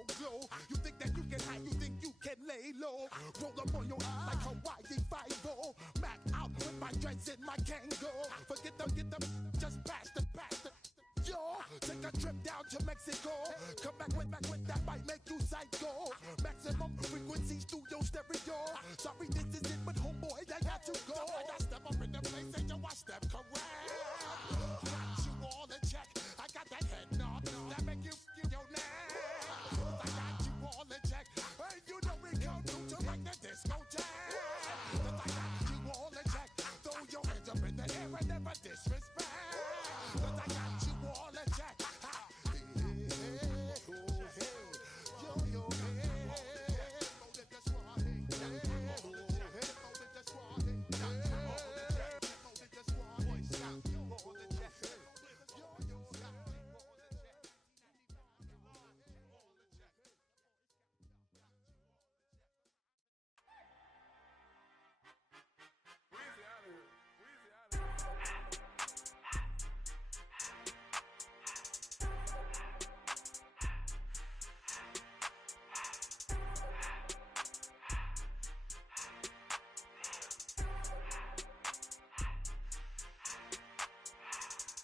so glow. You think that you can hide, you think you can lay low. Roll up on your like Hawaii 5-0. Mac out with my dreads and my Kango. Forget them, get them, just pass the. Yo, take a trip down to Mexico. Come back with that might make you psycho. Maximum frequency studio stereo. Sorry, this is it, but homeboy, I got to go. I got step up in the place and you watch them correct. Got you all in check. I got that head nod that make you your neck. I got you all in check. And you know we come through to like the discotheque. I got you all in check. Throw your hands up in the air and never disrespect. I got you all in check.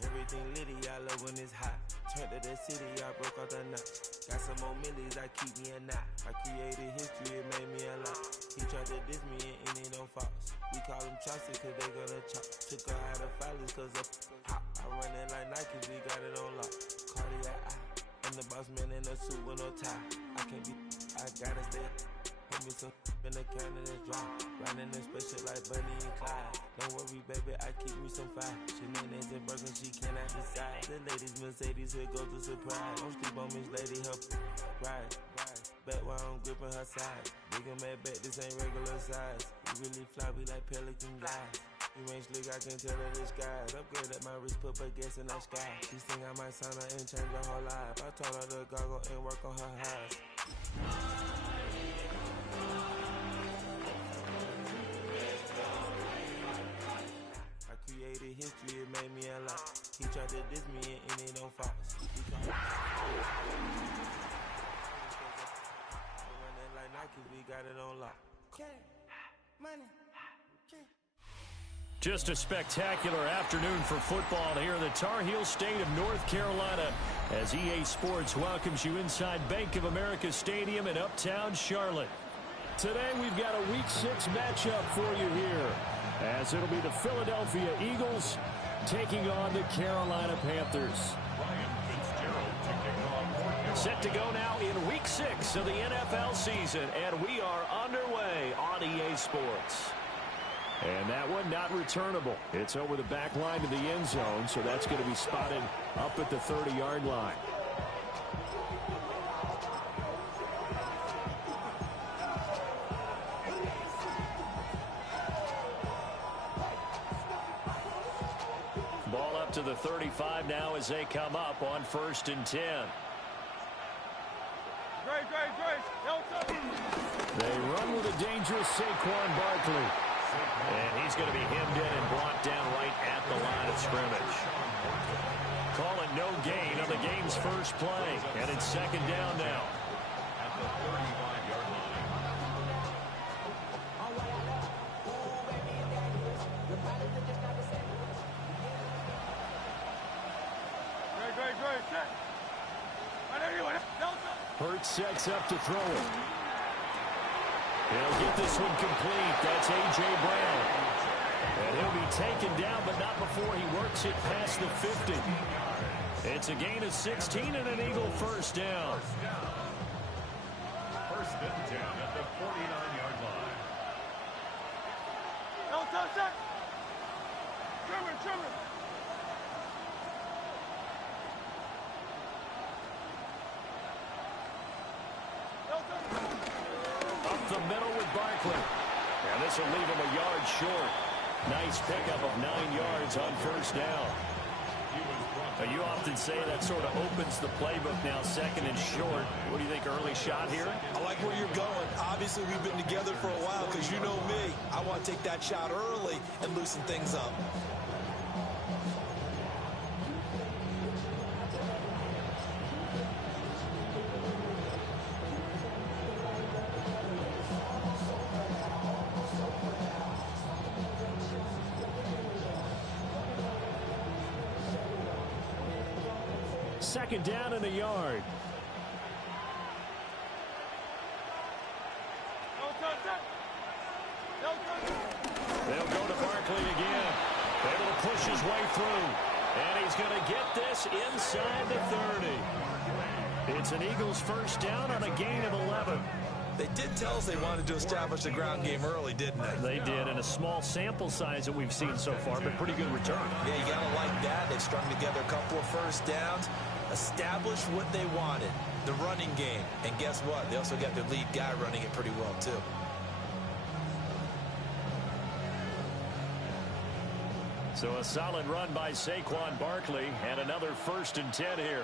Everything litty, I love when it's hot. Turned to the city, I broke out the knot. Got some more millies that keep me a knot. I created history, it made me a lot. He tried to diss me and it don't false. We call them chopsticks cause they gonna chop. Took her out of filers cause of pop. I run it like Nike, we got it on lock. Cardiac eye. I'm the boss man in a suit with no tie. I can't be, I gotta stay. Hold me some in the can of the dry. Riding in special like Bunny and Clyde. Don't worry, baby, I keep me some fire. Shenanigans and Birkin, she cannot decide. The ladies Mercedes, here goes the surprise. Don't sleep on Miss Lady, help ride. Bet while I'm gripping her side. Big and mad bet, this ain't regular size. We really fly, we like Pelican guys. You ain't slick, I can tell her the skies. Upgrade at my wrist, put her gas in the sky. She think I might sign her and change her whole life. I told her to goggle and work on her highs. I created history, it made me a lot. He tried to diss me and it don't false. Running like Nike, we got it on lock. Money. Just a spectacular afternoon for football here in the Tar Heel state of North Carolina as EA Sports welcomes you inside Bank of America Stadium in uptown Charlotte. Today we've got a Week 6 matchup for you here as it'll be the Philadelphia Eagles taking on the Carolina Panthers. Set to go now in Week 6 of the NFL season, and we are underway on EA Sports. And that one not returnable. It's over the back line to the end zone, so that's going to be spotted up at the 30-yard line. Ball up to the 35 now as they come up on 1st and 10. They run with a dangerous Saquon Barkley. And he's going to be hemmed in and brought down right at the line of scrimmage. Call it no gain on the game's first play. And it's 2nd down now. At the 35-yard line. Hurts sets up to throw it. He'll get this one complete. That's A.J. Brown. And he'll be taken down, but not before he works it past the 50. It's a gain of 16 and an Eagle first down. First and 10 at the 49-yard line. No touch it. Trimmer. Up the middle with Barkley. And this will leave him a yard short. Nice pickup of 9 yards on first down. You often say that sort of opens the playbook now, 2nd and short. What do you think, early shot here? I like where you're going. Obviously, we've been together for a while because you know me. I want to take that shot early and loosen things up. second down and a yard. They'll go to Barkley again. Able to push his way through. And he's going to get this inside the 30. It's an Eagles first down on a gain of 11. They did tell us they wanted to establish the ground game early, didn't they? They did, and a small sample size that we've seen so far, but pretty good return. Yeah, you got to like that. They've strung together a couple of first downs, established what they wanted, the running game. And guess what? They also got their lead guy running it pretty well, too. So a solid run by Saquon Barkley, and another 1st and 10 here.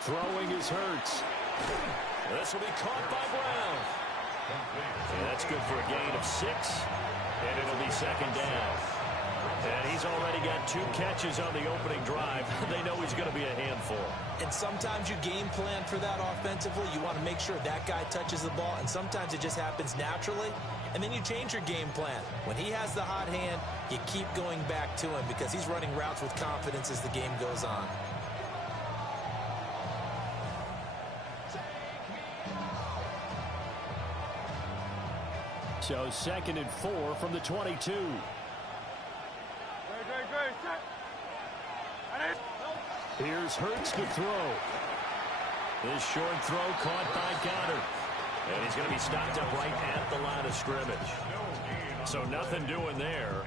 Throwing is Hurts. This will be caught by Brown. And that's good for a gain of 6, and it'll be second down. And he's already got 2 catches on the opening drive. They know he's going to be a handful. And sometimes you game plan for that offensively. You want to make sure that guy touches the ball, and sometimes it just happens naturally. And then you change your game plan. When he has the hot hand, you keep going back to him because he's running routes with confidence as the game goes on. So 2nd and 4 from the 22. Here's Hurts to throw. This short throw caught by Goddard. And he's going to be stopped up right at the line of scrimmage. So nothing doing there.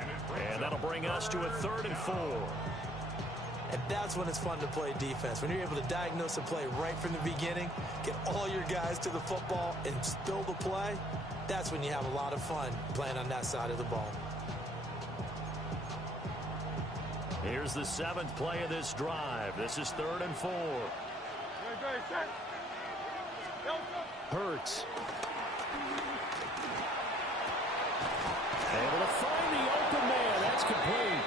And that'll bring us to a 3rd and 4. And that's when it's fun to play defense. When you're able to diagnose a play right from the beginning, get all your guys to the football, and spill the play, that's when you have a lot of fun playing on that side of the ball. Here's the 7th play of this drive. This is 3rd and 4. Hurts. Able to find the open man. That's complete.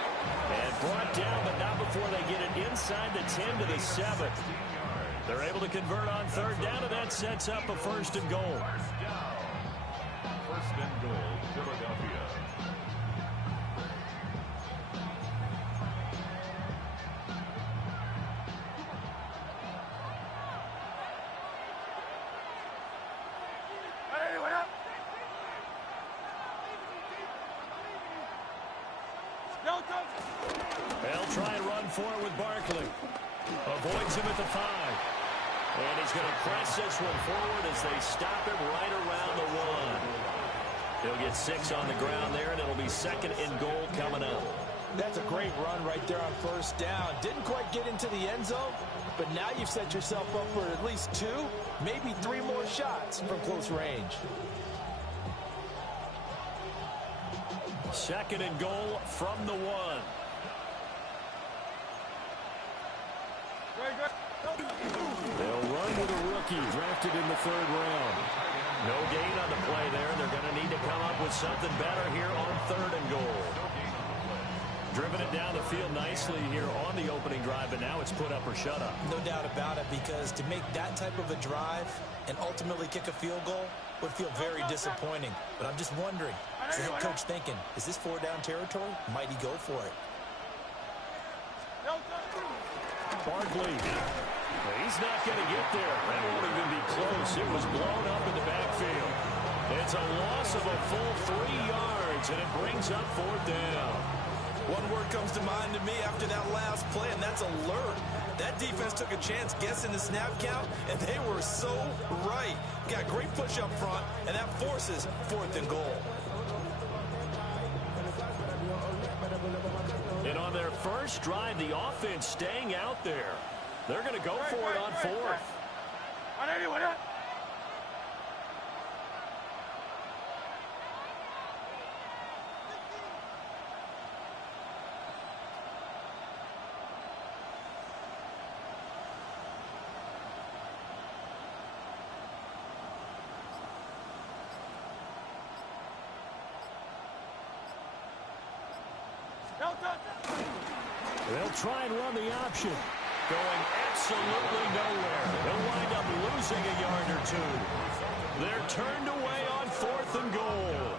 And brought down, but not before they get it inside the 10 to the 7. They're able to convert on 3rd down, and that sets up a 1st and goal. First and goal, Philadelphia. They'll try and run for it with Barkley. Avoids him at the 5. And he's going to press this one forward as they stop him right around the 1. He'll get 6 on the ground there, and it'll be 2nd and goal coming up. That's a great run right there on 1st down. Didn't quite get into the end zone, but now you've set yourself up for at least 2, maybe 3 more shots from close range. 2nd and goal from the 1. They'll run with a rookie drafted in the 3rd round. No gain on the play there. They're going to need to come up with something better here on 3rd and goal. Driven it down the field nicely here on the opening drive, but now it's put up or shut up. No doubt about it, because to make that type of a drive and ultimately kick a field goal would feel very disappointing. But I'm just wondering, is the head coach thinking, is this 4-down territory? Might he go for it? Barkley. He's not going to get there. That won't even be close. It was blown up in the backfield. It's a loss of a full 3 yards, and it brings up 4th down. One word comes to mind to me after that last play, and that's alert. That defense took a chance guessing the snap count, and they were so right. Got a great push up front, and that forces 4th and goal. And on their first drive, the offense staying out there. They're going to go for it on 4th. They'll try and run the option. Going absolutely nowhere. He'll wind up losing a yard or 2. They're turned away on 4th and goal.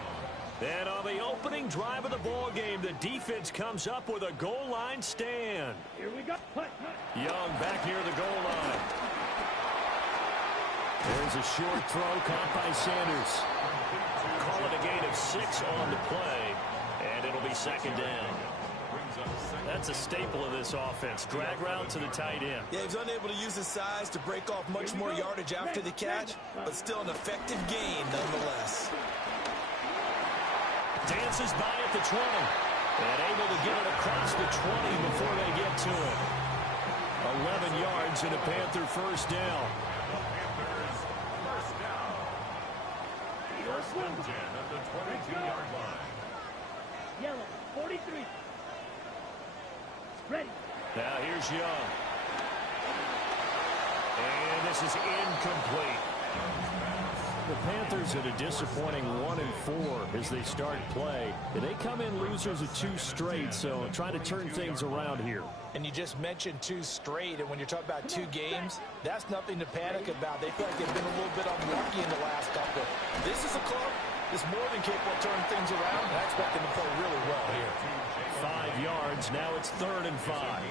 And on the opening drive of the ball game, the defense comes up with a goal line stand. Here we go. Young back near the goal line. There's a short throw caught by Sanders. Call it a gain of 6 on the play, and it'll be second down. That's a staple of this offense. Drag route to the tight end. Yeah, he was unable to use his size to break off much more yardage after the catch, but still an effective gain nonetheless. Dances by at the 20. And able to get it across the 20 before they get to it. 11 yards and a Panther first down. First and 10 at the 22-yard line. Yellow, 43. Ready. Now here's Young. And this is incomplete. The Panthers at a disappointing 1-4 as they start play. They come in losers of 2 straight, so trying to turn things around here. And you just mentioned 2 straight, and when you're talking about 2 games, that's nothing to panic about. They feel like they've been a little bit unlucky in the last couple. This is a club that's more than capable of turning things around, and I expect them to play really well here. 5 yards, now it's 3rd and 5.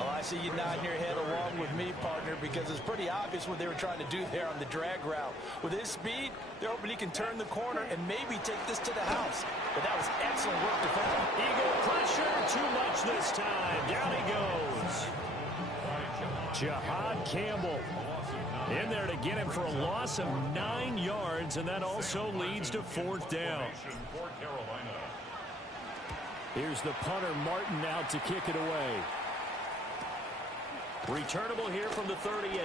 Oh, I see you nodding your head along with me, partner, because it's pretty obvious what they were trying to do there on the drag route. With his speed, they're hoping he can turn the corner and maybe take this to the house. But that was excellent work defensively. Eagle pressure, too much this time. Down he goes. Jahad Campbell in there to get him for a loss of 9 yards, and that also leads to 4th down. Here's the punter, Martin, out to kick it away. Returnable here from the 38.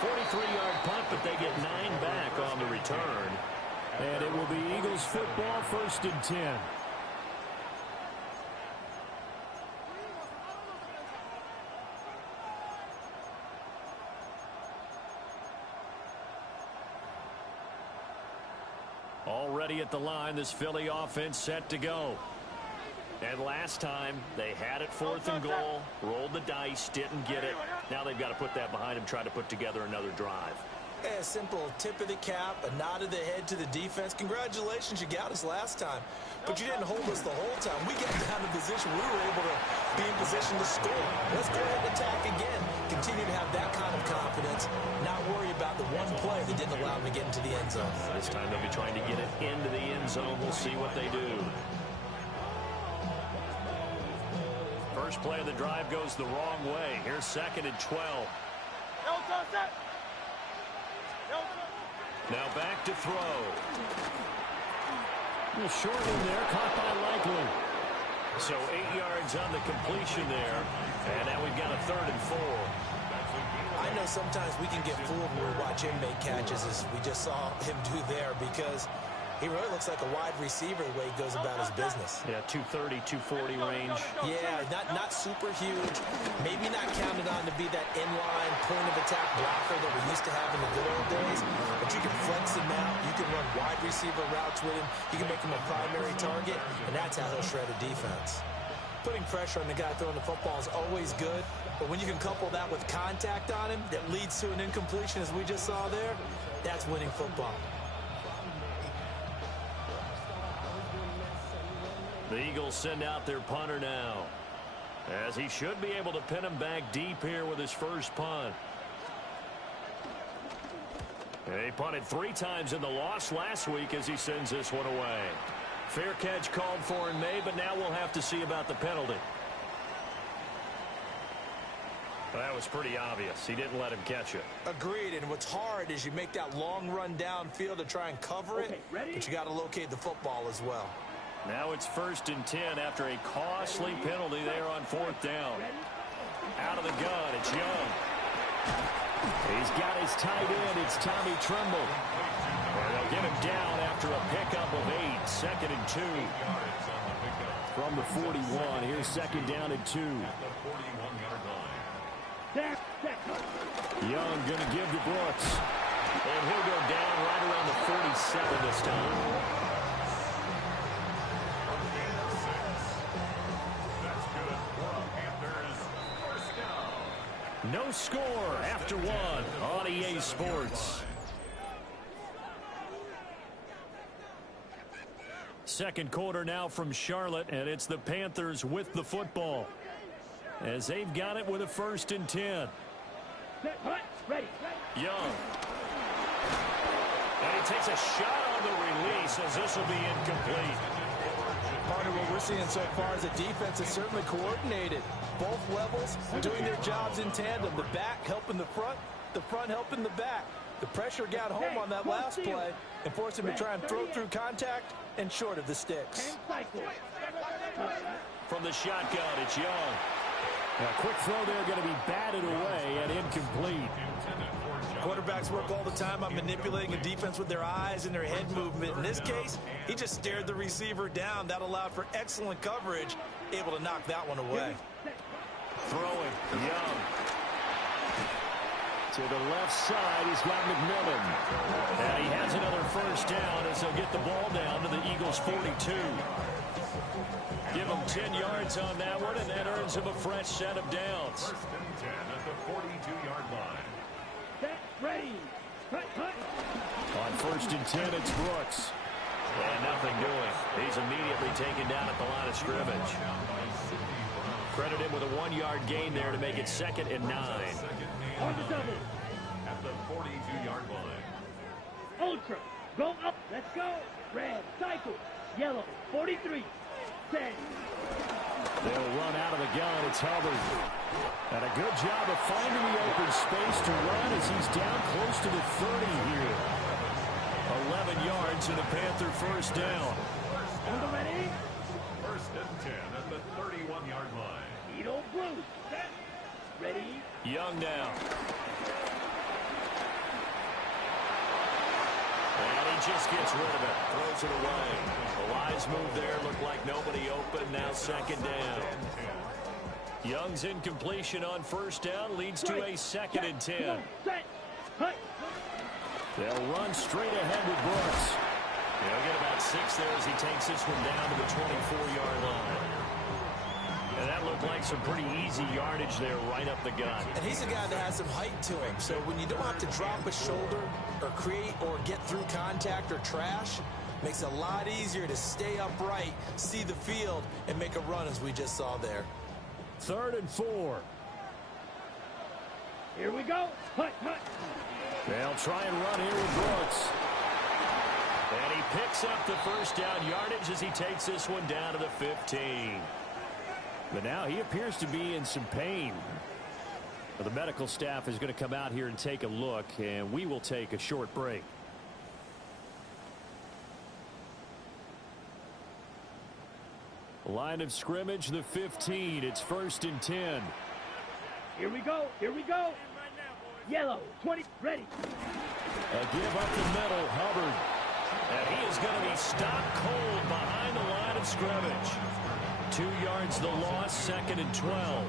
43-yard punt, but they get 9 back on the return. And it will be Eagles football, 1st and 10. Already at the line, this Philly offense set to go. And last time, they had it 4th and goal, rolled the dice, didn't get it. Now they've got to put that behind them, try to put together another drive. A simple tip of the cap, a nod of the head to the defense. Congratulations, you got us last time. But you didn't hold us the whole time. We got down to position. We were able to be in position to score. Let's go ahead and attack again. Continue to have that kind of confidence. Not worry about the one play that didn't allow them to get into the end zone. This time they'll be trying to get it into the end zone. We'll see what they do. First play of the drive goes the wrong way. Here's 2nd and 12. Now back to throw. A short one there, caught by Likely. So 8 yards on the completion there. And now we've got a 3rd and 4. I know sometimes we can get fooled when we watch him make catches, as we just saw him do there, because he really looks like a wide receiver the way he goes about his business. Yeah, 230, 240 range. Yeah, not super huge. Maybe not counted on to be that inline point-of-attack blocker that we used to have in the good old days. But you can flex him out. You can run wide receiver routes with him. You can make him a primary target, and that's how he'll shred a defense. Putting pressure on the guy throwing the football is always good, but when you can couple that with contact on him that leads to an incompletion, as we just saw there, that's winning football. The Eagles send out their punter now, as he should be able to pin him back deep here with his first punt. He punted 3 times in the loss last week as he sends this one away. Fair catch called for and made, but now we'll have to see about the penalty. That was pretty obvious. He didn't let him catch it. Agreed, and what's hard is you make that long run downfield to try and cover it, but you got to locate the football as well. Now it's 1st and 10 after a costly penalty there on 4th down. Out of the gun, it's Young. He's got his tight end. It's Tommy Tremble. And they'll get him down after a pickup of 8. 2nd and 2. From the 41, here's 2nd down and 2. Young going to give to Brooks. And he'll go down right around the 47 this time. No score after 1 on EA Sports. Second quarter now from Charlotte, and it's the Panthers with the football as they've got it with a 1st and 10. Ready. Young. And he takes a shot on the release as this will be incomplete. Part of what we're seeing so far is a defense that's certainly coordinated. Both levels doing their jobs in tandem. The back helping the front helping the back. The pressure got home on that last play and forced him to try and throw through contact and short of the sticks. From the shotgun, it's Young. A quick throw there going to be batted away and incomplete. Quarterbacks work all the time on manipulating a defense with their eyes and their head movement. In this case, he just stared the receiver down. That allowed for excellent coverage, able to knock that one away. Throwing, Young. To the left side, he's got McMillan. And he has another 1st down as he'll get the ball down to the Eagles' 42. Give him 10 yards on that one, and that earns him a fresh set of downs. 1st and 10 at the 42-yard line. Set, ready. Cut. On 1st and 10, it's Brooks. And nothing doing. He's immediately taken down at the line of scrimmage. Credit him with a 1-yard gain there to make it 2nd and 9. On the double. At the 42-yard line. Ultra. Go up. Let's go. Red. Cycle. Yellow. 43. 10. They'll run out of the gun. It's Hubbard. And a good job of finding the open space to run as he's down close to the 30 here. 11 yards and a Panther 1st down. On the ready. 1st and 10 at the 31-yard line. Edo Blue. Set. Ready. Young now. And he just gets rid of it. Throws it away. The wise move there. Looked like nobody open. Now 2nd down. Young's incompletion on 1st down leads to a 2nd and 10. Set. Hut. They'll run straight ahead with Brooks. They'll get about 6 there as he takes this one down to the 24-yard line. And that looked like some pretty easy yardage there right up the gut. And he's a guy that has some height to him. So when you don't have to drop a shoulder or create or get through contact or trash, makes it a lot easier to stay upright, see the field, and make a run as we just saw there. 3rd and 4. Here we go. Hut. They'll try and run here with Brooks. And he picks up the 1st down yardage as he takes this one down to the 15. But now he appears to be in some pain. The medical staff is going to come out here and take a look, and we will take a short break. Line of scrimmage, the 15. It's 1st and 10. Here we go. Yellow. 20. Ready. A give up the middle, Hubbard. And he is going to be stopped cold behind the line of scrimmage. 2 yards the loss, 2nd and 12.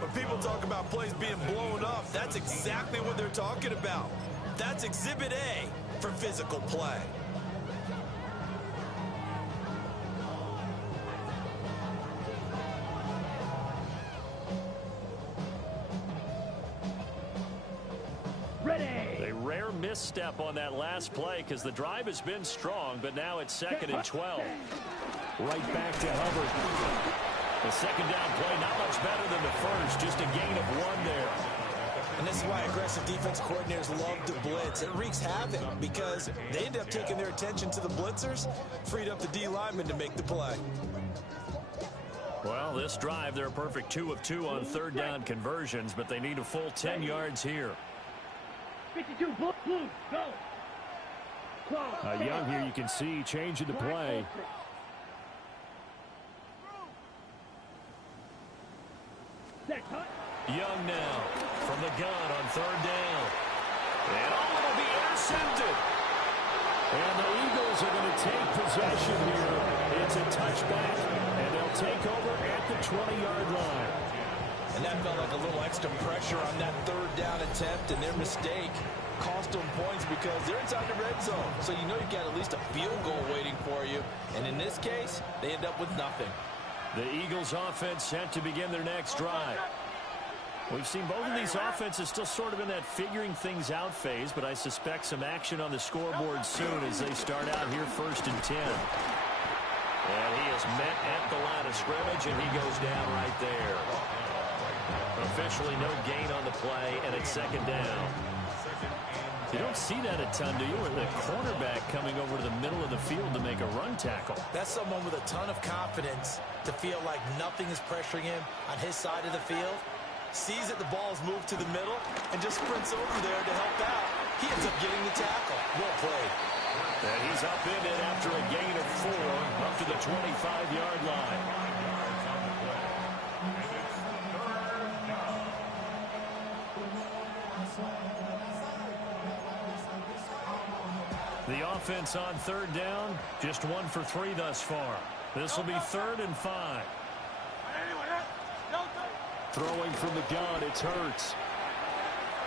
When people talk about plays being blown up, that's exactly what they're talking about. That's Exhibit A for physical play. Ready. A rare misstep on that last play because the drive has been strong, but now it's 2nd and 12. Right back to Hubbard. The 2nd down play, not much better than the 1st, just a gain of 1 there. And this is why aggressive defense coordinators love to blitz. It wreaks havoc because they end up taking their attention to the blitzers, freed up the D lineman to make the play. Well, this drive, they're a perfect 2 of 2 on 3rd down conversions, but they need a full 10 yards here. 52. Blue. Go. Young here, you can see changing the play. Young now from the gun on 3rd down. And it'll be intercepted. And the Eagles are going to take possession here. It's a touchback, and they'll take over at the 20-yard line. And that felt like a little extra pressure on that 3rd down attempt, and their mistake cost them points because they're inside the red zone. So you know you've got at least a field goal waiting for you. And in this case, they end up with nothing. The Eagles offense set to begin their next drive. We've seen both of these offenses still sort of in that figuring things out phase, but I suspect some action on the scoreboard soon as they start out here 1st and 10. And he is met at the line of scrimmage, and he goes down right there. Officially no gain on the play, and it's second down. You don't see that a ton, do you? With the cornerback coming over to the middle of the field to make a run tackle. That's someone with a ton of confidence to feel like nothing is pressuring him on his side of the field. Sees that the ball's moved to the middle and just sprints over there to help out. He ends up getting the tackle. Well played. And he's upended after a gain of 4 up to the 25-yard line. The offense on third down, just 1 for 3 thus far. This will be 3rd and 5. Throwing from the gun, it's Hurts.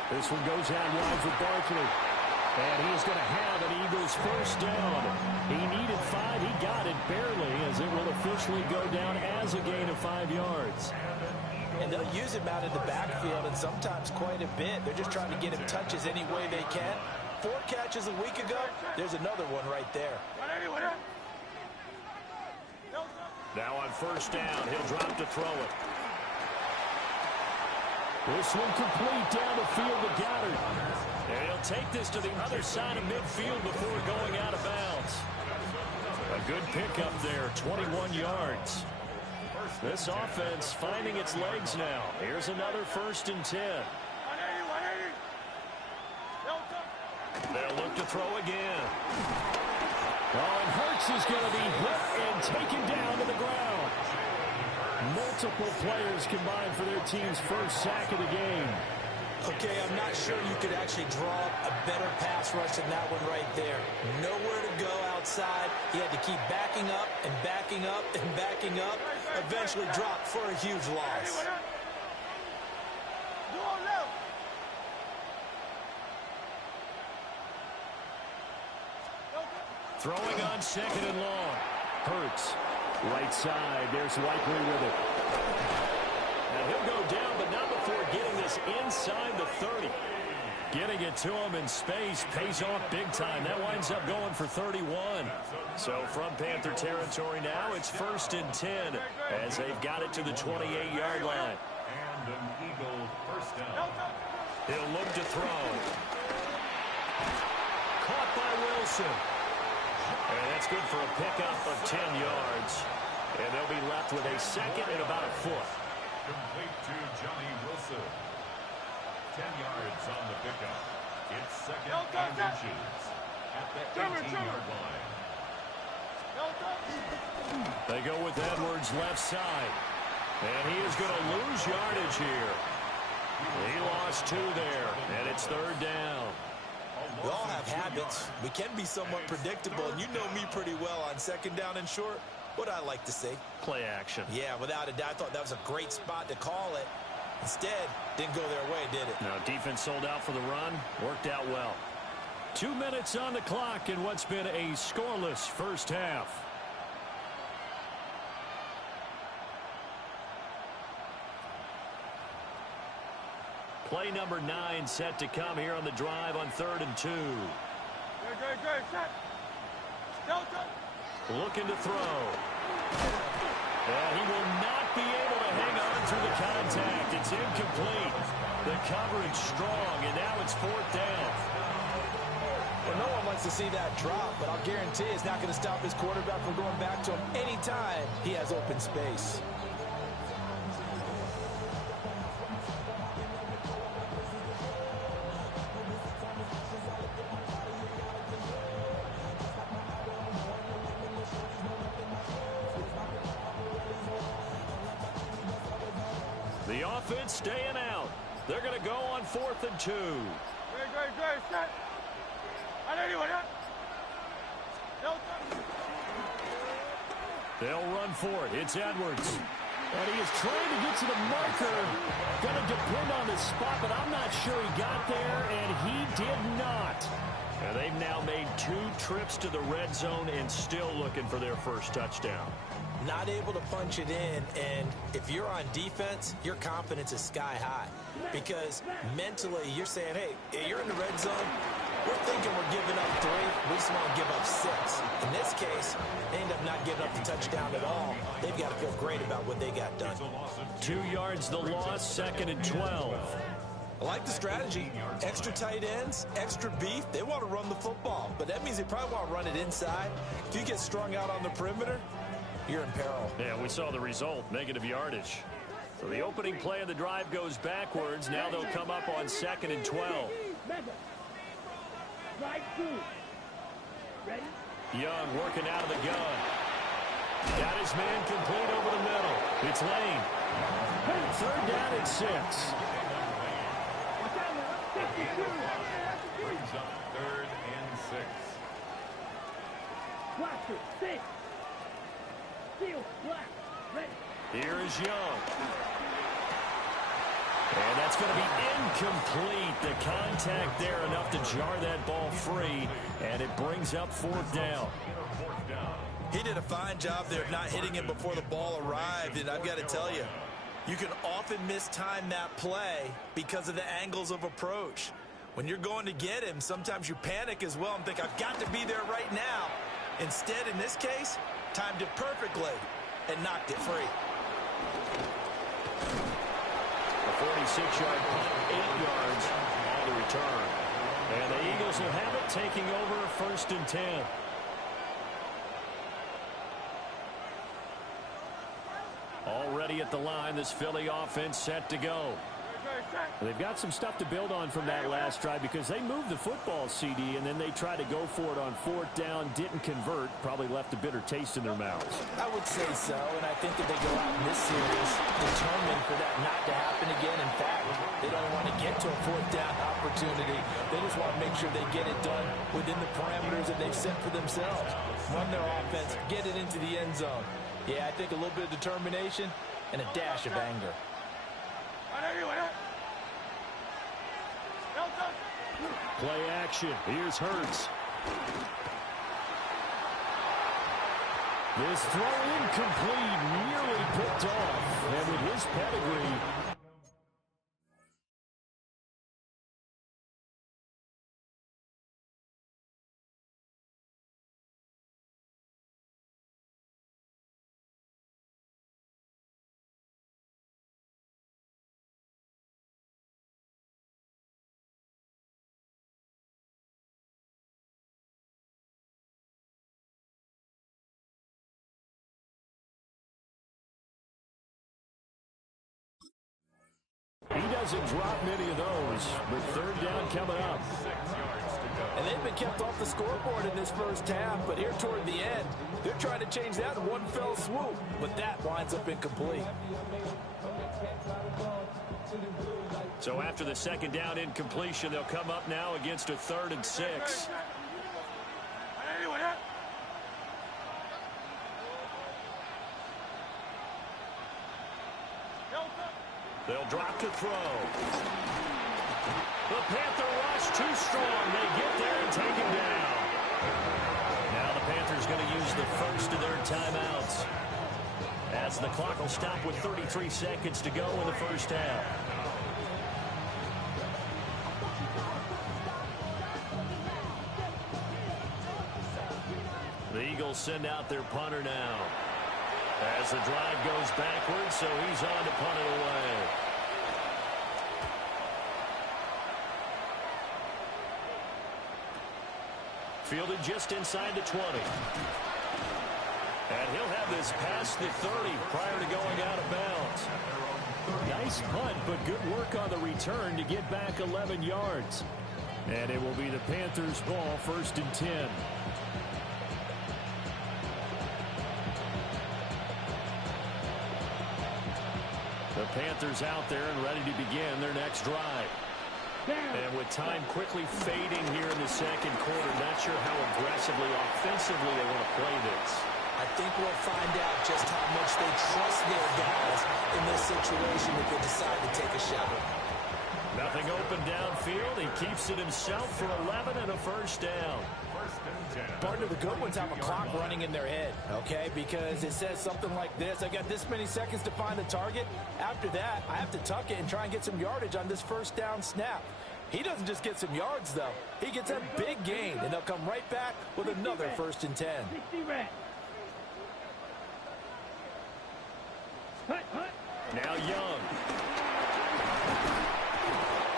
This one goes out wide for Barkley. And he is going to have an Eagles first down. He needed 5. He got it barely, as it will officially go down as a gain of 5 yards. And they'll use him out in the backfield, and sometimes quite a bit. They're just trying to get him touches any way they can. 4 catches a week ago. There's another one right there. Now on first down, he'll drop to throw it. This one complete down the field to Goddard. And he'll take this to the other side of midfield before going out of bounds. A good pickup there, 21 yards. This offense finding its legs now. Here's another 1st and 10. They'll look to throw again. Oh, and Hurts is going to be hit and taken down to the ground. Multiple players combined for their team's first sack of the game. Okay, I'm not sure you could actually draw a better pass rush than that one right there. Nowhere to go outside. He had to keep backing up and backing up and backing up. Eventually dropped for a huge loss. Throwing on 2nd and long. Hurts. Right side. There's Likely with it. And he'll go down, but not before getting this inside the 30. Getting it to him in space pays off big time. That winds up going for 31. So from Panther territory now, it's 1st and 10 as they've got it to the 28-yard line. And an Eagle first down. He'll look to throw. Caught by Wilson. And that's good for a pickup of 10 yards. And they'll be left with a 2nd and about a foot. Complete to Johnny Wilson. 10 yards on the pickup. It's 2nd and inches at the 18-yard line. They go with Edwards left side. And he is going to lose yardage here. He lost 2 there, and it's 3rd down. We all have habits. We can be somewhat predictable, and you know me pretty well on 2nd down and short. What I like to say. Play action. Yeah, without a doubt. I thought that was a great spot to call it. Instead, didn't go their way, did it? Now, defense sold out for the run. Worked out well. 2 minutes on the clock in what's been a scoreless first half. Play number 9 set to come here on the drive on 3rd and 2. Looking to throw. And he will not be able to hang on through the contact. It's incomplete. The coverage strong, and now it's 4th down. Well, no one wants to see that drop, but I'll guarantee it's not going to stop his quarterback from going back to him anytime he has open space. The offense staying out. They're going to go on 4th and 2. They'll run for it. It's Edwards. And he is trying to get to the marker. Going to depend on the spot, but I'm not sure he got there, and he did not. And they've now made 2 trips to the red zone and still looking for their first touchdown. Not able to punch it in, and if you're on defense, your confidence is sky high. Because mentally, you're saying, hey, you're in the red zone, We're thinking we're giving up 3. We just want to give up 6. In this case, they end up not giving up the touchdown at all. They've got to feel great about what they got done. 2 yards the loss, 2nd and 12. I like the strategy. Extra tight ends, extra beef. They want to run the football, but that means they probably want to run it inside. If you get strung out on the perimeter, you're in peril. Yeah, we saw the result, negative yardage. So the opening play of the drive goes backwards. Now they'll come up on 2nd and 12. Young working out of the gun. Got his man complete over the middle. It's Lane. 3rd down and 6. Brings up 3rd and 6. Blaster, 6. Steel, black, ready. Here is Young. And that's going to be incomplete. The contact there enough to jar that ball free, and it brings up 4th down. He did a fine job there of not hitting him before the ball arrived, and I've got to tell you, you can often mistime that play because of the angles of approach. When you're going to get him, sometimes you panic as well and think, I've got to be there right now. Instead, in this case, timed it perfectly and knocked it free. A 46-yard punt, 8 yards on the return. And the Eagles will have it, taking over 1st and 10. Already at the line, this Philly offense set to go. They've got some stuff to build on from that last drive because they moved the football, CD, and then they tried to go for it on 4th down, didn't convert, probably left a bitter taste in their mouths. I would say so, and I think that they go out in this series determined for that not to happen again. In fact, they don't want to get to a 4th down opportunity. They just want to make sure they get it done within the parameters that they've set for themselves. Run their offense, get it into the end zone. Yeah, I think a little bit of determination and a dash of anger. Play action. Here's Hurts. This throw incomplete, nearly picked off. And with his pedigree, he doesn't drop many of those, but 3rd down coming up. And they've been kept off the scoreboard in this first half, but here toward the end, they're trying to change that in one fell swoop, but that winds up incomplete. So after the 2nd down incompletion, they'll come up now against a 3rd and 6. They'll drop to throw. The Panther rush too strong. They get there and take him down. Now the Panthers going to use the first of their timeouts, as the clock will stop with 33 seconds to go in the first half. The Eagles send out their punter now, as the drive goes backwards, so he's on to punt it away. Fielded just inside the 20. And he'll have this past the 30 prior to going out of bounds. Nice punt, but good work on the return to get back 11 yards. And it will be the Panthers' ball, 1st and 10. The Panthers out there and ready to begin their next drive. And with time quickly fading here in the 2nd quarter, not sure how aggressively, offensively they want to play this. I think we'll find out just how much they trust their guys in this situation if they decide to take a shot. Nothing open downfield. He keeps it himself for 11 and a 1st down. Part of the good ones have a clock running in their head, okay? Because it says something like this. I got this many seconds to find the target. After that, I have to tuck it and try and get some yardage on this 1st down snap. He doesn't just get some yards, though. He gets a big gain, and they'll come right back with another 1st and 10. 60 reps. Now Young.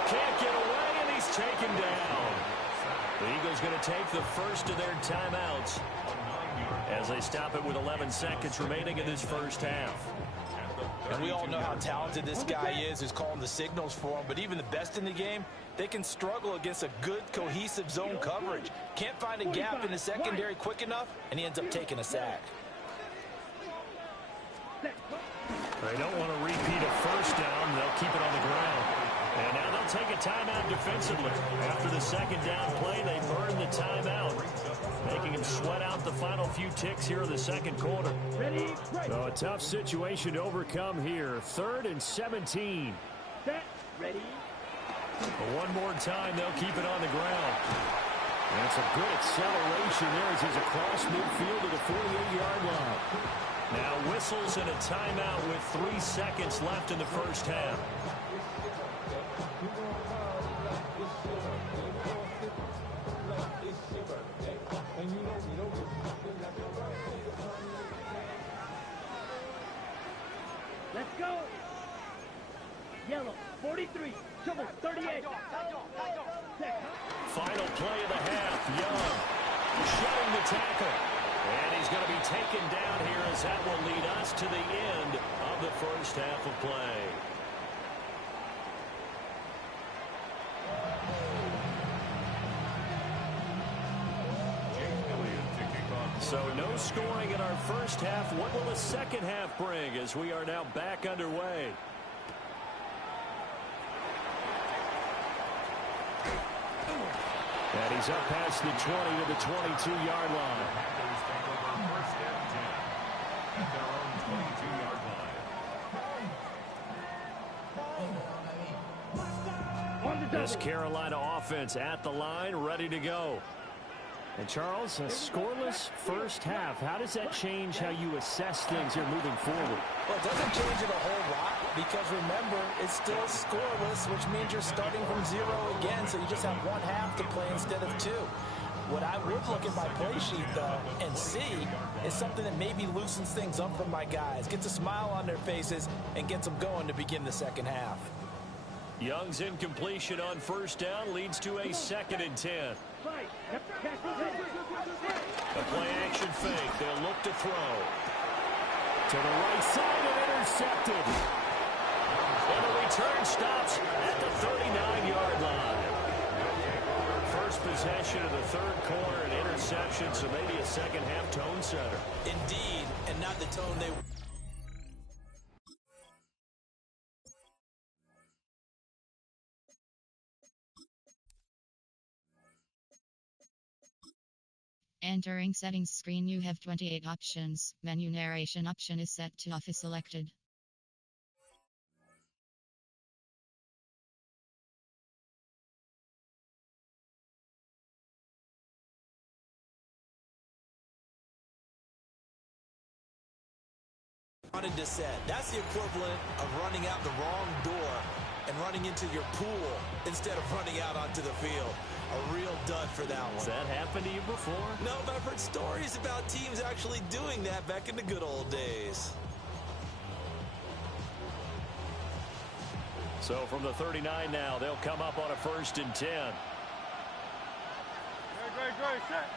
Can't get away, and he's taken down. The Eagles going to take the first of their timeouts as they stop it with 11 seconds remaining in this first half. And we all know how talented this guy is who's calling the signals for him, but even the best in the game, they can struggle against a good, cohesive zone coverage. Can't find a gap in the secondary quick enough, and he ends up taking a sack. They don't want to repeat a first down. They'll keep it on the ground. And now they'll take a timeout defensively. After the second down play, they burn the timeout, making him sweat out the final few ticks here in the second quarter. Ready, right. So a tough situation to overcome here. 3rd and 17. Set, ready. But one more time, they'll keep it on the ground. And it's a good acceleration there as he's across midfield to the 48-yard line. Now whistles and a timeout with 3 seconds left in the first half. Let's go. Yellow, 43. Trouble, 38. Final play of the half. Young shutting the tackle. And he's going to be taken down here as that will lead us to the end of the first half of play. So no scoring in our first half. What will the second half bring as we are now back underway? And he's up past the 20 to the 22-yard line. Panthers take over 1st and 10 at their own 22-yard line. This Carolina offense at the line, ready to go. And Charles, a scoreless first half. How does that change how you assess things here moving forward? Well, it doesn't change it a whole lot because, remember, it's still scoreless, which means you're starting from 0 again, so you just have 1 half to play instead of 2. What I would look at my play sheet, though, and see is something that maybe loosens things up for my guys, gets a smile on their faces, and gets them going to begin the second half. Young's incompletion on first down leads to a 2nd and 10. The play action fake. They'll look to throw. To the right side and intercepted. And the return stops at the 39-yard line. First possession of the third quarter, an interception, so maybe a second half tone setter. Indeed, and not the tone they... Entering settings screen, you have 28 options. Menu narration option is set to off is selected. Wanted to set. That's the equivalent of running out the wrong door and running into your pool instead of running out onto the field. A real dud for that one. Has that happened to you before? No, but I've heard stories about teams actually doing that back in the good old days. So from the 39 now, they'll come up on a 1st and 10. Great, set.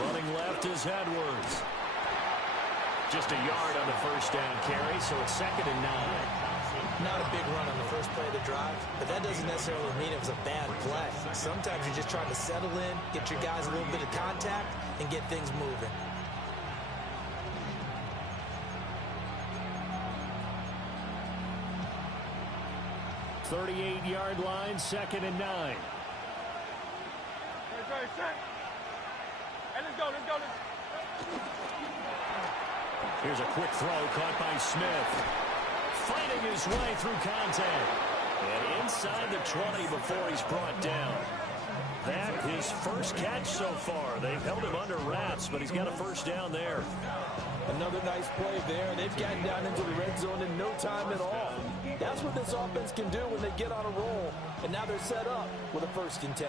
Running left is Edwards. Just a yard on the first down carry, so it's 2nd and 9. Not a big run on the first play of the drive, but that doesn't necessarily mean it was a bad play. Sometimes you're just trying to settle in, get your guys a little bit of contact, and get things moving. .38-yard line, 2nd and 9. Here's a quick throw caught by Smith. Fighting his way through contact. And inside the 20 before he's brought down. That his first catch so far. They've held him under wraps, but he's got a first down there. Another nice play there. They've gotten down into the red zone in no time at all. That's what this offense can do when they get on a roll. And now they're set up with a 1st and 10.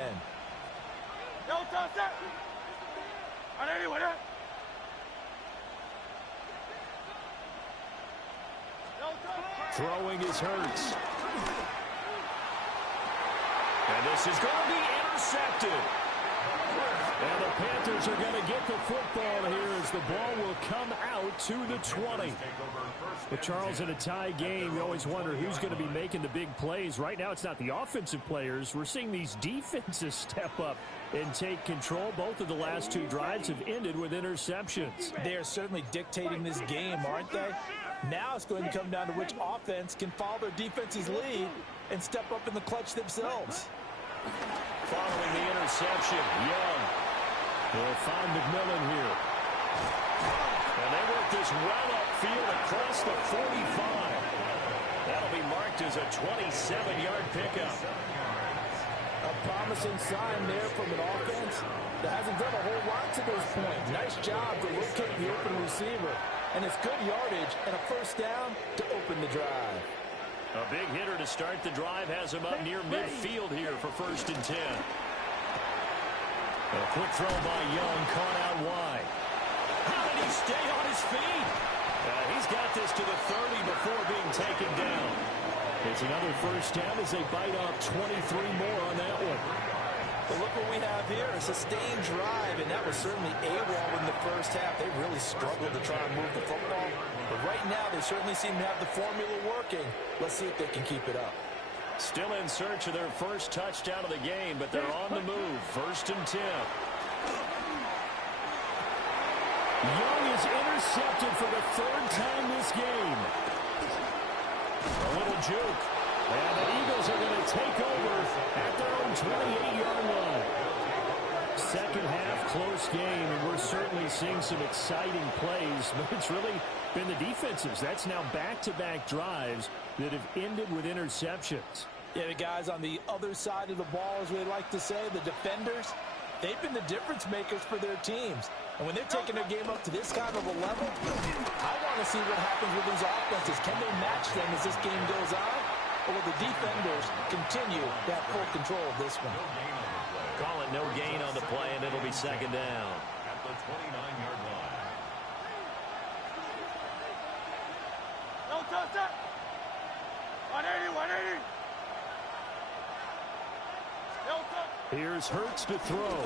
Throwing is Hurts. And this is going to be intercepted. And the Panthers are going to get the football here as the ball will come out to the 20. With Charles in a tie game, you always wonder who's going to be making the big plays. Right now, it's not the offensive players. We're seeing these defenses step up and take control. Both of the last 2 drives have ended with interceptions. They are certainly dictating this game, aren't they? Now it's going to come down to which offense can follow their defense's lead and step up in the clutch themselves. Following the interception, Young will find McMillan here. And they work this well upfield across the 45. That'll be marked as a 27-yard pickup. A promising sign there from an offense that hasn't done a whole lot to this point. Nice job to locate the open receiver. And it's good yardage and a 1st down to open the drive. A big hitter to start the drive has him up near midfield here for 1st and 10. A quick throw by Young, caught out wide. How did he stay on his feet? He's got this to the 30 before being taken down. It's another 1st down as they bite off 23 more on that one. But look what we have here, a sustained drive, and that was certainly AWOL in the 1st half. They really struggled to try and move the football. But right now, they certainly seem to have the formula working. Let's see if they can keep it up. Still in search of their 1st touchdown of the game, but they're on the move. 1st and 10. Young is intercepted for the 3rd time this game. A little juke. And the Eagles are going to take over at their own 28-yard line. 2nd half, close game, and we're certainly seeing some exciting plays, but it's really been the defensives. That's now back-to-back drives that have ended with interceptions. Yeah, the guys on the other side of the ball, as we like to say, the defenders, they've been the difference makers for their teams. And when they're taking their game up to this kind of a level, I want to see what happens with these offenses. Can they match them as this game goes on? Or will the defenders continue to have full control of this one? Call it no gain on the play, and it'll be 2nd down. At the 29-yard line. No touchdown. 180, 180. No touchdown. Here's Hurts to throw.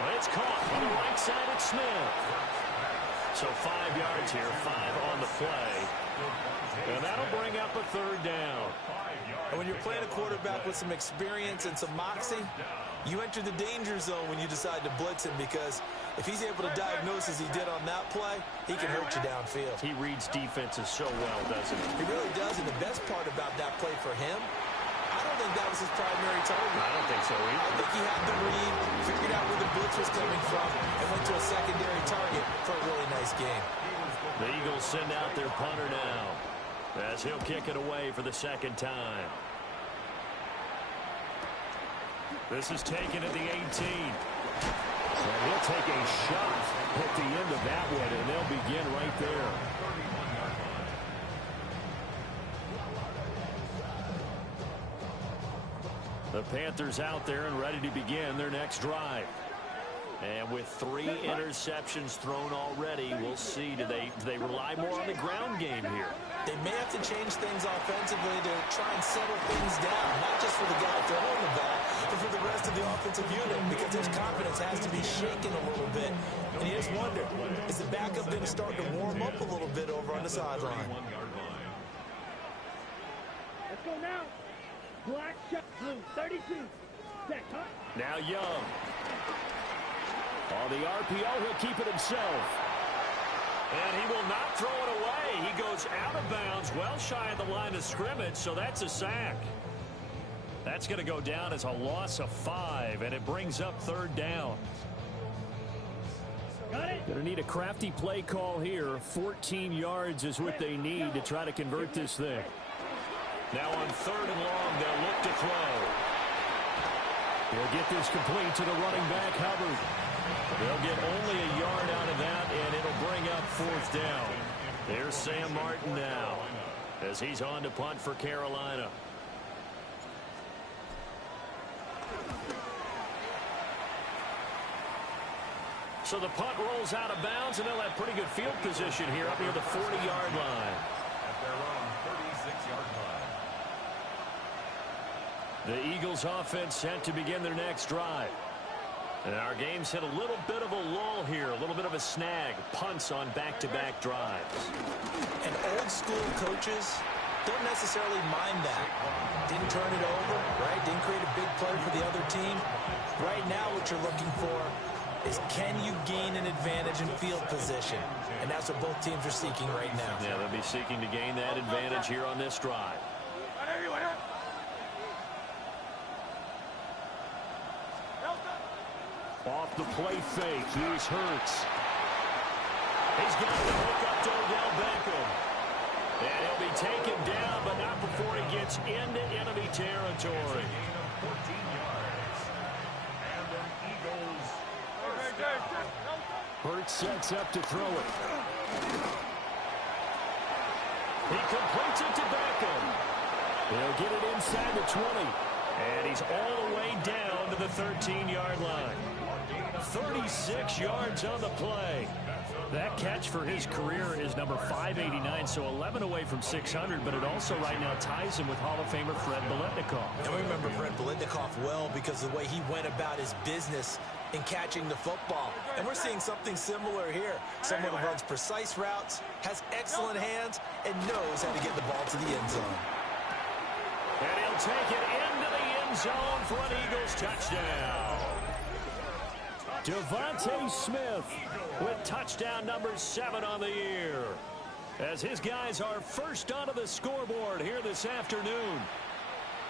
Well, it's caught on the right side at Smith. So 5 yards here, 5 on the play. And that'll bring up a 3rd down. And when you're playing a quarterback with some experience and some moxie, you enter the danger zone when you decide to blitz him, because if he's able to diagnose as he did on that play, he can hurt you downfield. He reads defenses so well, doesn't he? He really does, and the best part about that play for him, I don't think that was his primary target. I don't think so either. I think he had the read, figured out where the blitz was coming from, and went to a secondary target for a really nice game. The Eagles send out their punter now, as he'll kick it away for the 2nd time. This is taken at the 18. And he'll take a shot at the end of that one, and they'll begin right there. The Panthers out there and ready to begin their next drive. And with 3 interceptions thrown already, we'll see, do they rely more on the ground game here? They may have to change things offensively to try and settle things down, not just for the guy throwing the ball, but for the rest of the offensive unit, because his confidence has to be shaken a little bit. And you just wonder, is the backup going to start to warm up a little bit over on the sideline? Let's go now. Black shot, blue 32. Set, huh? Now Young. On the RPO, he'll keep it himself. And he will not throw it away. He goes out of bounds, well shy of the line of scrimmage, so that's a sack. That's going to go down as a loss of 5, and it brings up 3rd down. Going to need a crafty play call here. 14 yards is what they need to try to convert this thing. Now on 3rd and long, they'll look to throw. He'll get this complete to the running back, Hubbard. They'll get only a yard out of that, and it'll bring up 4th down. There's Sam Martin now as he's on to punt for Carolina. So the punt rolls out of bounds, and they'll have pretty good field position here up near the 40-yard line. At their own 36-yard line. The Eagles offense set to begin their next drive. And our game's hit a little bit of a lull here, a little bit of a snag. Punts on back-to-back drives. And old-school coaches don't necessarily mind that. Didn't turn it over, right? Didn't create a big play for the other team. Right now what you're looking for is can you gain an advantage in field position? And that's what both teams are seeking right now. Yeah, they'll be seeking to gain that advantage here on this drive. Off the play fake, here's Hurts. He's got the hook up to Odell Beckham. And he'll be taken down, but not before he gets into enemy territory. Gain of 14 yards. And an Eagles first down. Hurts sets up to throw it. He completes it to Beckham. He'll get it inside the 20. And he's all the way down to the 13-yard line. 36 yards on the play. That catch for his career is number 589, so 11 away from 600, but it also right now ties him with Hall of Famer Fred Biletnikoff. And we remember Fred Biletnikoff well because of the way he went about his business in catching the football. And we're seeing something similar here. Someone who runs precise routes, has excellent hands, and knows how to get the ball to the end zone. And he'll take it into the end zone for an Eagles touchdown. Devontae Smith with touchdown number 7 on the year, as his guys are first onto the scoreboard here this afternoon.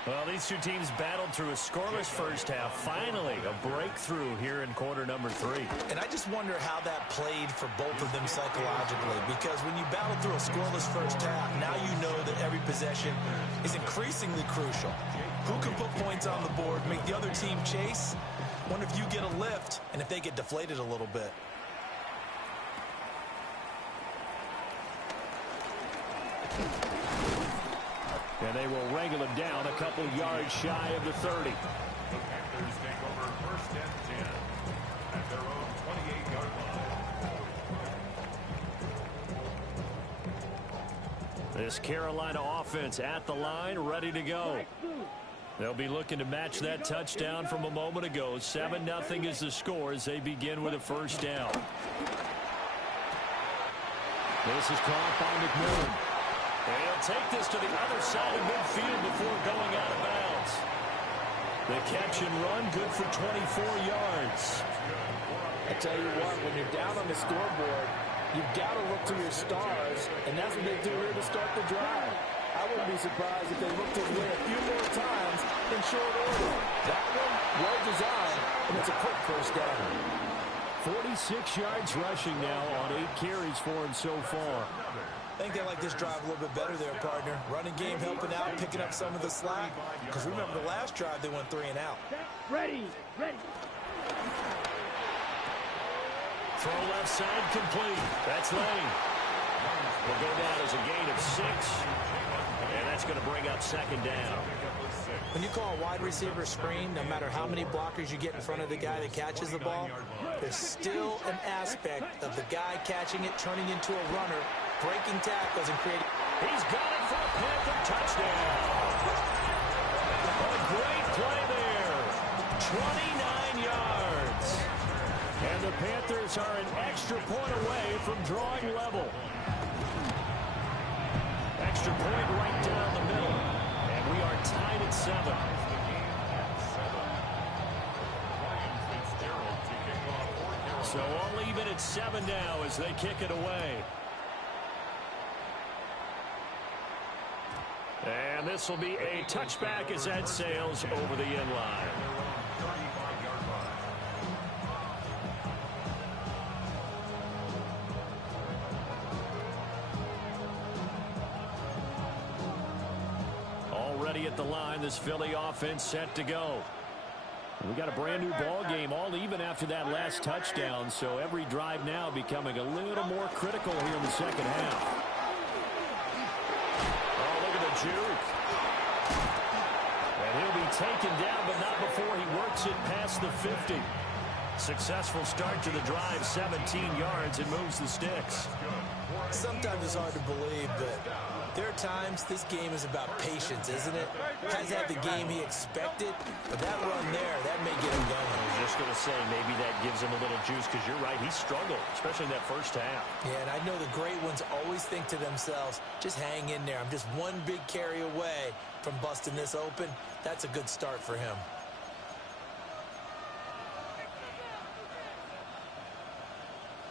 Well, these two teams battled through a scoreless first half. Finally, a breakthrough here in quarter number 3. And I just wonder how that played for both of them psychologically, because when you battle through a scoreless first half, now you know that every possession is increasingly crucial. Who can put points on the board, make the other team chase? Wonder if you get a lift and if they get deflated a little bit. And they will wrangle him down a couple yards shy of the 30. The Panthers take over first and 10 at their own 28-yard line. This Carolina offense at the line, ready to go. They'll be looking to match that touchdown from a moment ago. 7-0 is the score as they begin with a first down. This is caught by McMillan. And he'll take this to the other side of midfield before going out of bounds. The catch and run, good for 24 yards. I tell you what, when you're down on the scoreboard, you've got to look to your stars, and that's what they do here to start the drive. I wouldn't be surprised if they look to win a few more times in short order. That one, well designed, and it's a quick first down. 46 yards rushing now on 8 carries for him so far. I think they like this drive a little bit better there, partner. Running game helping out, picking up some of the slack. Because remember, the last drive, they went 3 and out. Ready. Throw left side complete. That's Lane. Will go down as a gain of 6. And that's going to bring up second down. When you call a wide receiver screen, no matter how many blockers you get in front of the guy that catches the ball, there's still an aspect of the guy catching it, turning into a runner, breaking tackles, and creating. He's got it for a Panther touchdown. A great play there. 29 yards. And the Panthers are an extra point away from drawing level. Extra point right down the middle. And we are tied at 7. So all even at 7 now as they kick it away. And this will be a touchback as that sails over the end line. Already at the line, this Philly offense set to go. We got a brand new ball game, all even after that last touchdown, so every drive now becoming a little more critical here in the second half. Oh, look at the juke. And he'll be taken down, but not before he works it past the 50. Successful start to the drive, 17 yards, and moves the sticks. Sometimes it's hard to believe, but there are times this game is about patience, isn't it? Hasn't had the game he expected, but that run there, that may get him going. I was just going to say, maybe that gives him a little juice, because you're right, he struggled, especially in that first half. Yeah, and I know the great ones always think to themselves, just hang in there. I'm just one big carry away from busting this open. That's a good start for him.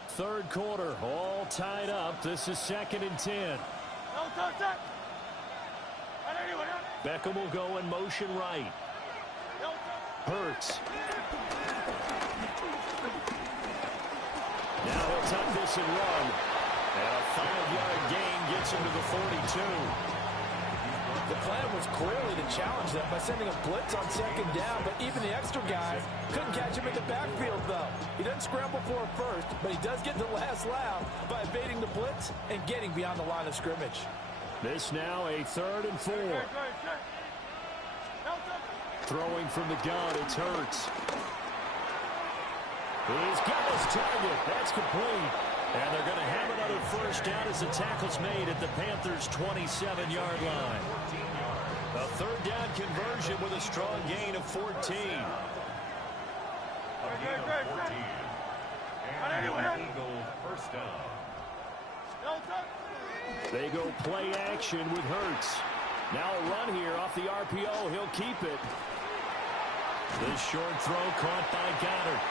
Third quarter, all tied up. This is 2nd and 10. Beckham will go in motion right. Hurts. Now he'll tuck this and run. And a 5-yard gain gets him to the 42. The plan was clearly to challenge them by sending a blitz on 2nd down, but even the extra guys couldn't catch him in the backfield, though. He doesn't scramble for it first, but he does get the last laugh by evading the blitz and getting beyond the line of scrimmage. This now a 3rd and 4. Throwing from the gun, it's Hurts. He's got his target. That's complete. And they're going to have another first down as the tackle's made at the Panthers' 27-yard line. A 3rd down conversion with a strong gain of 14. A gain of 14. And Eagle first down. They go play action with Hurts. Now a run here off the RPO. He'll keep it. This short throw caught by Goddard.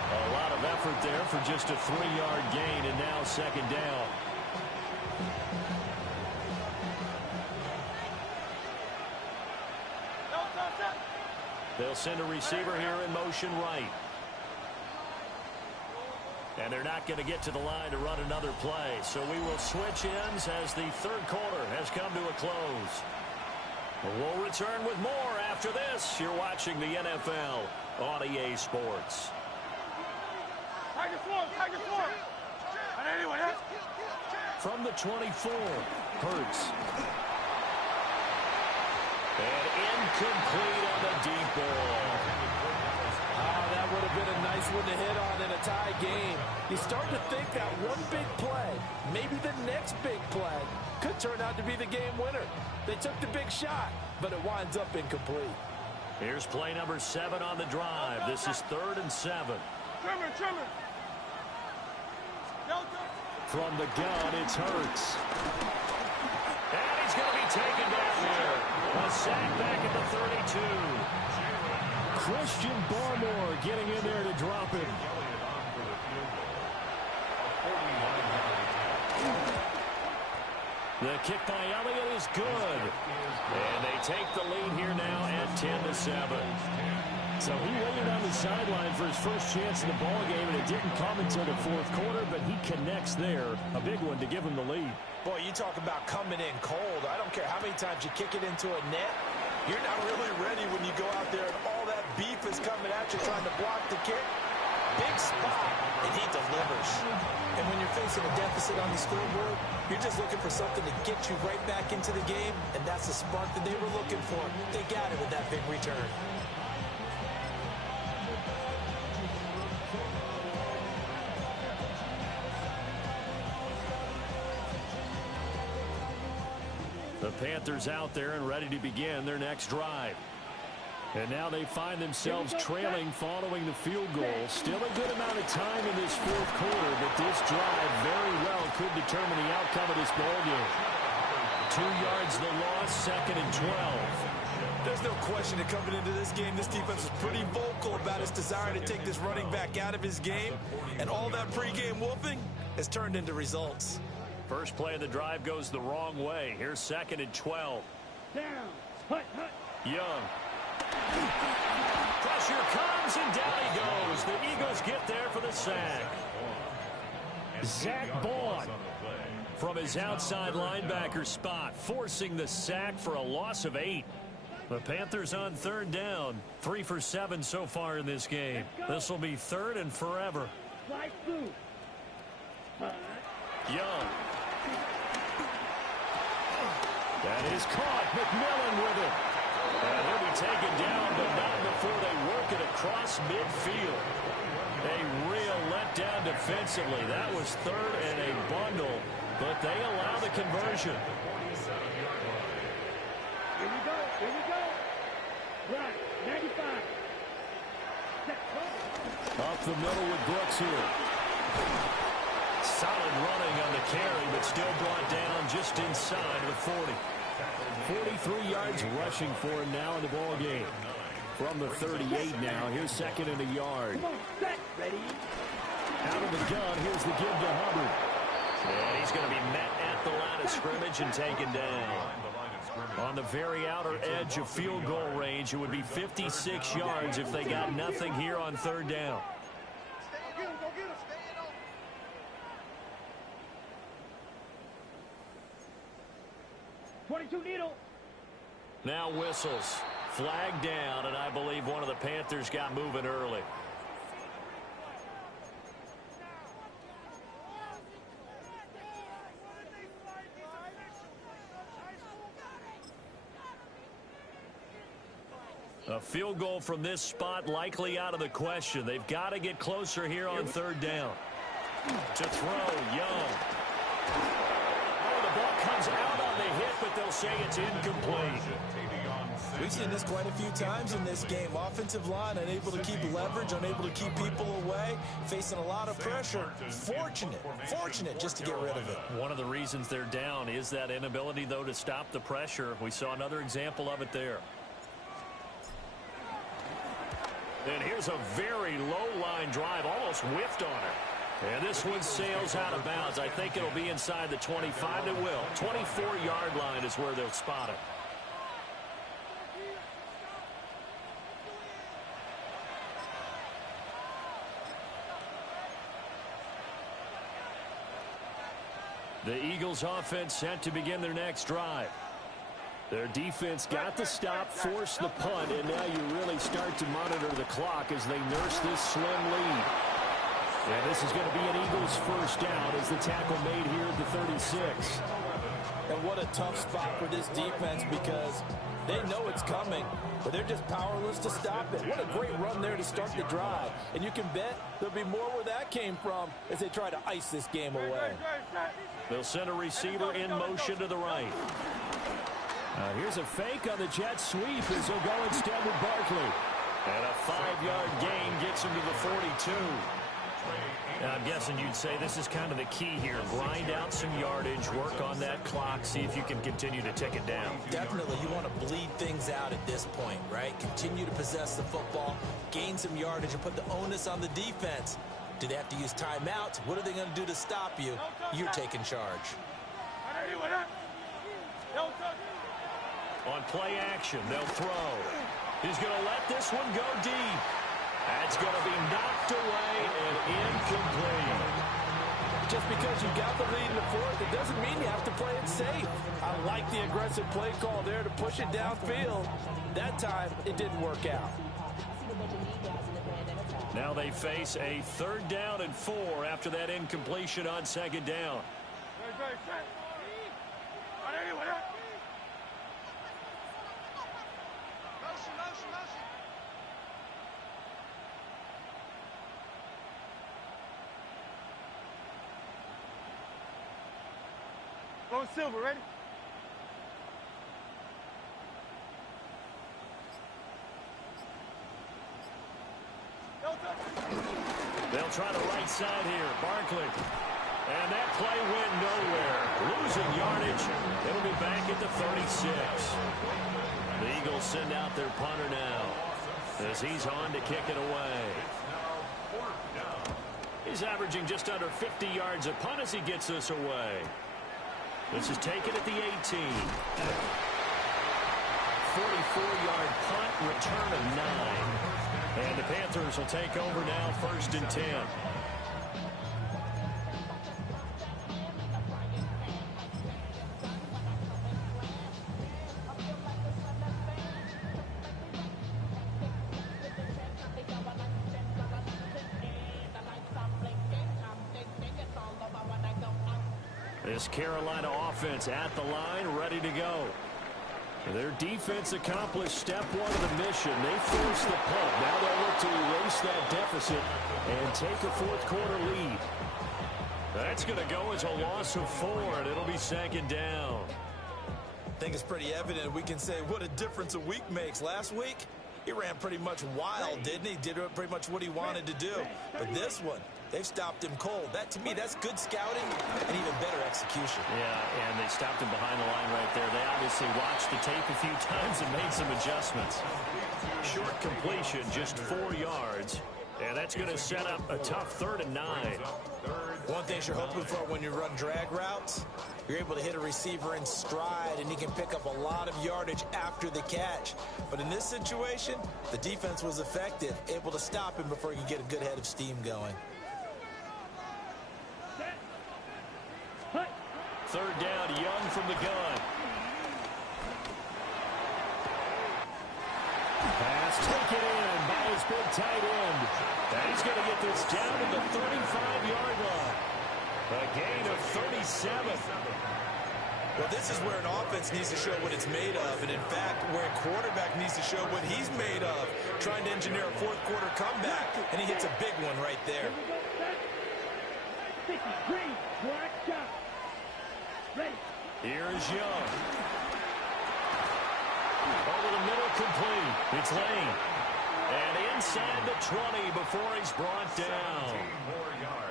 A lot of effort there for just a 3-yard gain, and now 2nd down. They'll send a receiver here in motion right. And they're not going to get to the line to run another play. So we will switch ends as the 3rd quarter has come to a close. We'll return with more after this. You're watching the NFL on EA Sports. From the 24, Hurts. And incomplete on the deep ball. That would have been a nice one to hit on in a tie game. You start to think that one big play, maybe the next big play, could turn out to be the game winner. They took the big shot, but it winds up incomplete. Here's play number 7 on the drive. This is 3rd and 7. From the gun, it's Hurts. And he's going to be taken down here. A sack back at the 32. Christian Barmore getting in there to drop him. The kick by Elliott is good. And they take the lead here now at 10-7. So he waited on the sideline for his first chance in the ball game, and it didn't come until the 4th quarter, but he connects there. A big one to give him the lead. Boy, you talk about coming in cold. I don't care how many times you kick it into a net. You're not really ready when you go out there and all that beef is coming at you trying to block the kick. Big spot, and he delivers. And when you're facing a deficit on the scoreboard, you're just looking for something to get you right back into the game, and that's the spark that they were looking for. They got it with that big return. The Panthers out there and ready to begin their next drive. And now they find themselves trailing following the field goal. Still a good amount of time in this 4th quarter, but this drive very well could determine the outcome of this ball game. 2 yards the loss, 2nd and 12. There's no question that coming into this game, this defense is pretty vocal about its desire to take this running back out of his game. And all that pregame wolfing has turned into results. First play of the drive goes the wrong way. Here's 2nd and 12. Down. Hut, hut. Young. Pressure comes, and down he goes. The Eagles get there for the sack. Zach Bond from his outside linebacker spot, forcing the sack for a loss of 8. The Panthers on third down. 3 for 7 so far in this game. This will be third and forever. Young. That is caught. McMillan with it. And he'll be taken down, but not before they work it across midfield. A real letdown defensively. That was third and a bundle, but they allow the conversion. Here we go. Here we go. Right. 95. Up the middle with Brooks here. Solid running on the carry, but still brought down just inside the 40. 43 yards rushing for him now in the ball game. From the 38 now, here's second and a yard. Come on, set. Ready. Out of the gun, here's the give to Hubbard. And he's going to be met at the line of scrimmage and taken down. On the very outer edge of field goal range, it would be 56 yards if they got nothing here on third down. 22 needle. Now whistles. Flag down, and I believe one of the Panthers got moving early. A field goal from this spot likely out of the question. They've got to get closer here on third down. To throw, Young. Oh, the ball comes out on the hit, but they'll say it's incomplete. We've seen this quite a few times in this game. Offensive line unable to keep leverage, unable to keep people away, facing a lot of pressure. Fortunate just to get rid of it. One of the reasons they're down is that inability, though, to stop the pressure. We saw another example of it there. And here's a very low line drive, almost whiffed on it. And this one sails out of bounds. I think it'll be inside the 25. It will. 24-yard line is where they'll spot it. The Eagles offense set to begin their next drive. Their defense got the stop, forced the punt, and now you really start to monitor the clock as they nurse this slim lead. And this is going to be an Eagles first down as the tackle made here at the 36. And what a tough spot for this defense because they know it's coming, but they're just powerless to stop it. What a great run there to start the drive. And you can bet there'll be more where that came from as they try to ice this game away. They'll send a receiver in motion to the right. Here's a fake on the jet sweep as he'll go instead with Barkley. And a 5-yard gain gets him to the 42. Now, I'm guessing you'd say this is kind of the key here. Grind out some yardage, work on that clock, see if you can continue to tick it down. Definitely. You want to bleed things out at this point, right? Continue to possess the football, gain some yardage, and put the onus on the defense. Do they have to use timeouts? What are they going to do to stop you? You're taking charge. On play action, they'll throw. He's going to let this one go deep. That's going to be knocked away and incomplete. Just because you got the lead in the fourth, it doesn't mean you have to play it safe. I like the aggressive play call there to push it downfield. That time, it didn't work out. Now they face a 3rd down and 4 after that incompletion on 2nd down. Go Silver, ready? They'll try the right side here. Barkley. And that play went nowhere. Losing yardage. It'll be back at the 36. The Eagles send out their punter now as he's on to kick it away. He's averaging just under 50 yards a punt as he gets this away. This is taken at the 18. 44-yard punt, return of 9. And the Panthers will take over now, 1st and 10. This Carolina offense at the line, ready to go. Their defense accomplished step one of the mission. They forced the punt. Now they'll look to erase that deficit and take a fourth-quarter lead. That's going to go as a loss of 4, and it'll be second down. I think it's pretty evident we can say what a difference a week makes. Last week, he ran pretty much wild, didn't he? Did pretty much what he wanted to do. But this one, they've stopped him cold. That, to me, that's good scouting and even better execution. Yeah, and they stopped him behind the line right there. They obviously watched the tape a few times and made some adjustments. Short completion, just 4 yards. And that's going to set up a tough 3rd and 9. One thing you're hoping for when you run drag routes, you're able to hit a receiver in stride, and he can pick up a lot of yardage after the catch. But in this situation, the defense was effective, able to stop him before he could get a good head of steam going. 3rd down, Young from the gun. Pass taken in by his big tight end. And he's going to get this down to the 35-yard line. A gain of 37. Well, this is where an offense needs to show what it's made of. And, in fact, where a quarterback needs to show what he's made of. Trying to engineer a fourth-quarter comeback, and he hits a big one right there. Here's Young. Over the middle, complete. It's Lane. And inside the 20 before he's brought down.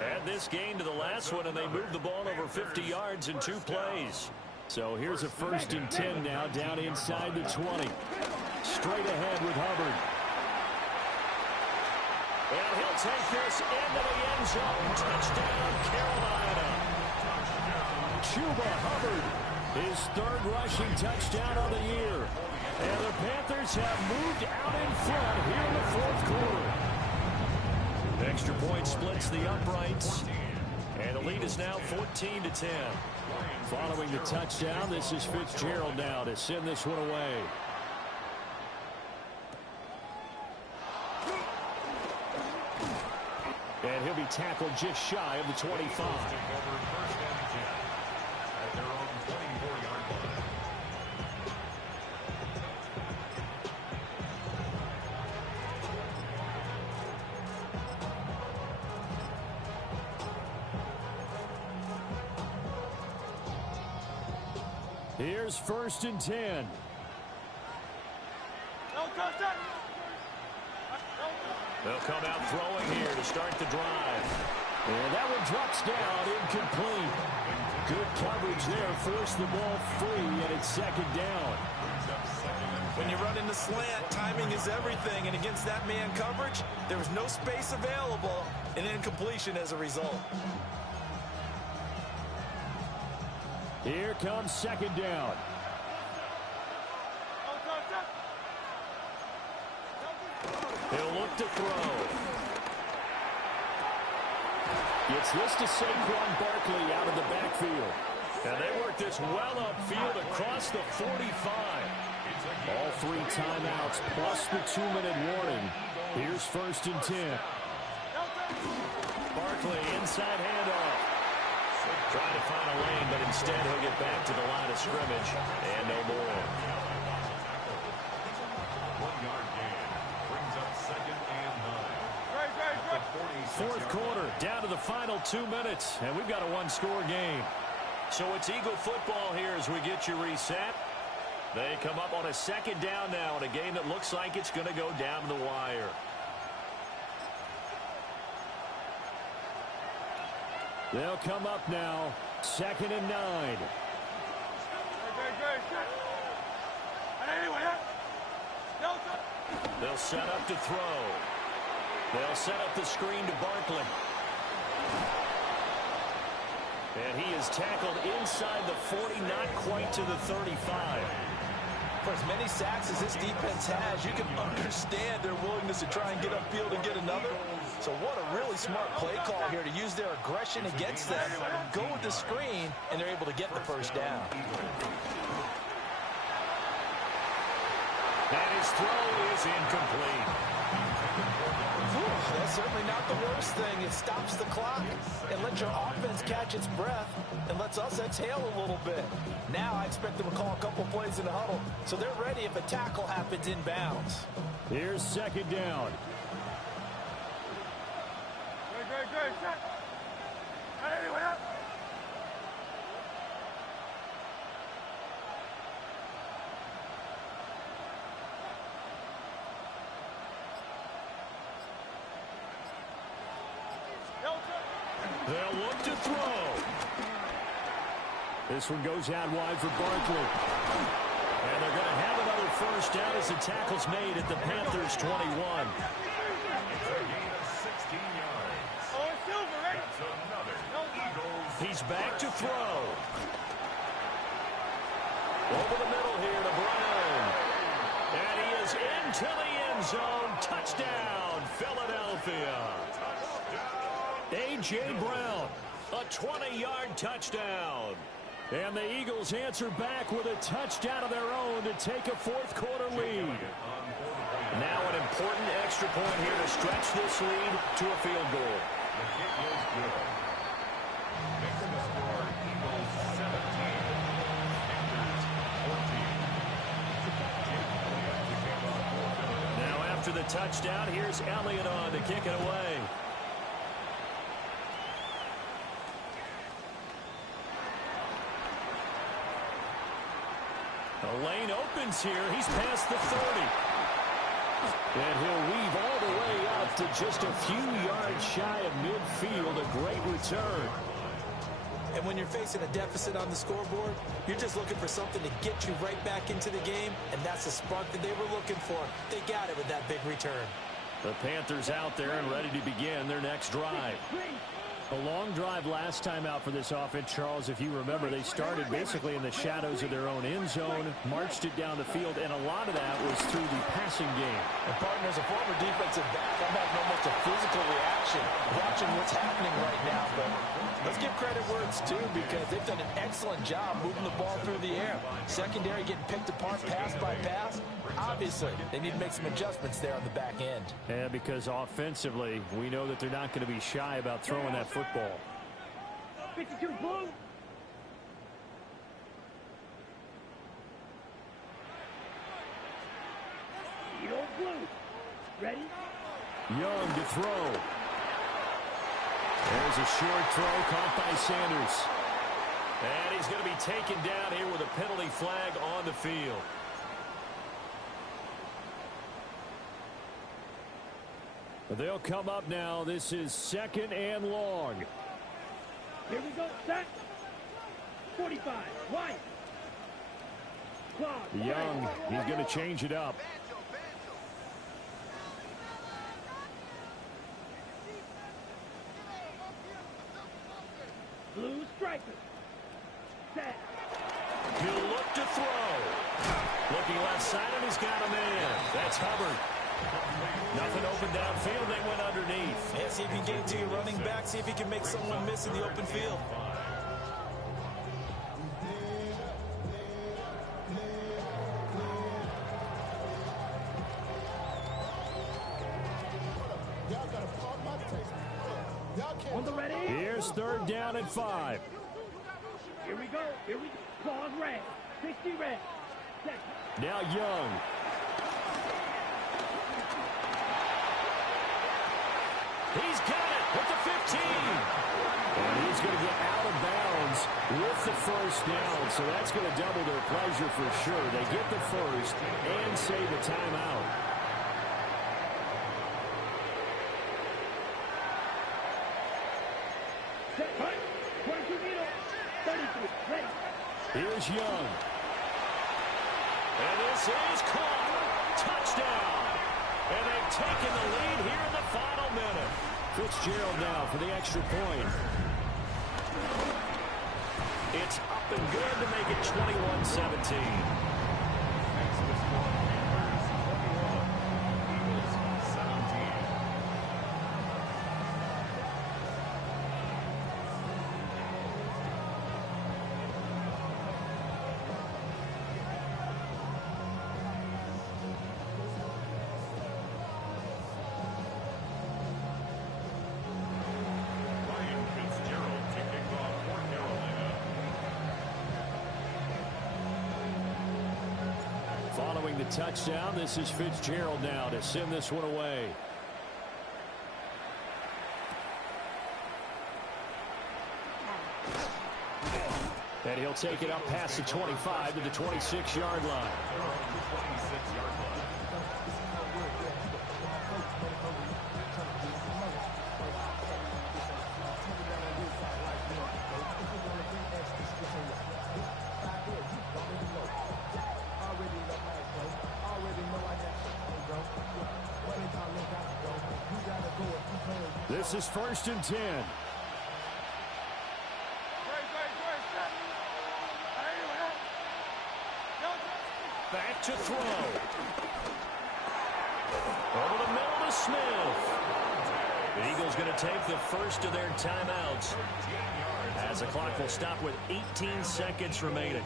Add this gain to the last one, and they moved the ball over 50 yards in 2 plays. So here's a 1st and 10 now, down inside the 20. Straight ahead with Hubbard. And he'll take this into the end zone. Touchdown, Carolina. Chuba Hubbard, his 3rd rushing touchdown of the year. And the Panthers have moved out in front here in the 4th quarter. Extra point splits the uprights. And the lead is now 14-10. Following the touchdown, this is Fitzgerald now to send this one away. And he'll be tackled just shy of the 25. Here's 1st and 10. They'll come out throwing here to start the drive. And that one drops down, incomplete. Good coverage there, forced the ball free, and it's 2nd down. When you run in the slant, timing is everything, and against that man coverage, there was no space available, and incompletion as a result. Here comes 2nd down. He'll look to throw. Gets this to Saquon Barkley out of the backfield. And they work this well upfield across the 45. All 3 timeouts plus the 2-minute warning. Here's 1st and 10. Barkley inside handoff. Trying to find a lane, but instead he'll get back to the line of scrimmage. And no more. 1-yard gain. Brings up 2nd and 9. 4th quarter, down to the final 2 minutes, and we've got a 1-score game. So it's Eagle football here as we get you reset. They come up on a 2nd down now in a game that looks like it's going to go down to the wire. They'll come up now, 2nd and 9. They'll set up to throw. They'll set up the screen to Barkley. And he is tackled inside the 40, not quite to the 35. For as many sacks as this defense has, you can understand their willingness to try and get upfield and get another. So what a really smart play call here to use their aggression against them, go with the screen, and they're able to get the 1st down. And his throw is incomplete. That's certainly not the worst thing. It stops the clock and lets your offense catch its breath and lets us exhale a little bit. Now I expect them to call a couple plays in the huddle so they're ready if a tackle happens inbounds. Here's second down. Good. Shot. Anyway, up. They'll look to throw. This one goes out wide for Barkley. And they're going to have another first down as the tackle's made at the Panthers 21. It's a gain of 16 yards. Oh, it's Silver, right? That's another Eagles. He's back to throw. Over the middle here to Brown. And he is into the end zone. Touchdown, Philadelphia. A.J. Brown, a 20-yard touchdown. And the Eagles answer back with a touchdown of their own to take a fourth-quarter lead. Now an important extra point here to stretch this lead to a field goal. The kick is good. Making the score, Eagles 17, Panthers 14. Now after the touchdown, here's Elliott on to kick it away. The lane opens here. He's past the 30. And he'll weave all the way up to just a few yards shy of midfield. A great return. And when you're facing a deficit on the scoreboard, you're just looking for something to get you right back into the game, and that's the spark that they were looking for. They got it with that big return. The Panthers out there and ready to begin their next drive. A long drive last time out for this offense, Charles. If you remember, they started basically in the shadows of their own end zone, marched it down the field, and a lot of that was through the passing game. And partner, as a former defensive back, I'm having almost a physical reaction watching what's happening right now. But let's give credit where it's due because they've done an excellent job moving the ball through the air. Secondary getting picked apart pass by pass. Obviously, they need to make some adjustments there on the back end. Yeah, because offensively, we know that they're not going to be shy about throwing that football. 52 blue. Yellow blue. Ready? Young to throw. There's a short throw caught by Sanders. And he's going to be taken down here with a penalty flag on the field. They'll come up now. This is second and long. Here we go. Set. 45. Wide. Clock. Young, he's going to change it up. Blue striker. Set. He'll look to throw. Looking left side, and he's got a man. That's Hubbard. Nothing open downfield. They went underneath. Yeah, see if you can get it to your running back. See if you can make someone miss in the open field. On the ready. Here's third down and 5. Here we go. Here we go. Pause red. 60 red. Set. Now Young. He's got it with the 15. And he's going to get out of bounds with the first down. So that's going to double their pleasure for sure. They get the first and save a timeout. Set. Right. 22 meter. 33. Ready. Here's Young. And this is caught. Touchdown. And they've taken the lead here in the final minute. Fitzgerald now for the extra point. It's up and good to make it 21-17. the touchdown. This is Fitzgerald now to send this one away. And he'll take it up past the 25 to the 26-yard line. This is 1st and 10. Back to throw. Over the middle to Smith. The Eagles going to take the first of their timeouts as the clock will stop with 18 seconds remaining.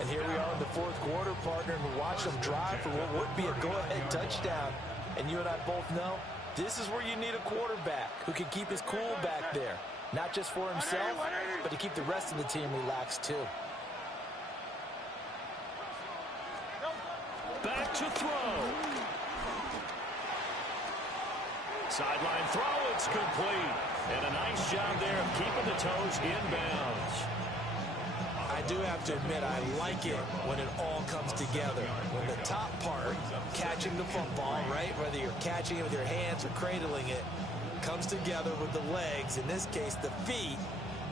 And here we are in the 4th quarter, partner, and we watch them drive for what would be a go-ahead touchdown. And you and I both know this is where you need a quarterback who can keep his cool back there. Not just for himself, but to keep the rest of the team relaxed too. Back to throw. Sideline throw, it's complete. And a nice job there of keeping the toes inbounds. I do have to admit, I like it when it all comes together. When the top part, catching the football, right, whether you're catching it with your hands or cradling it, comes together with the legs, in this case the feet,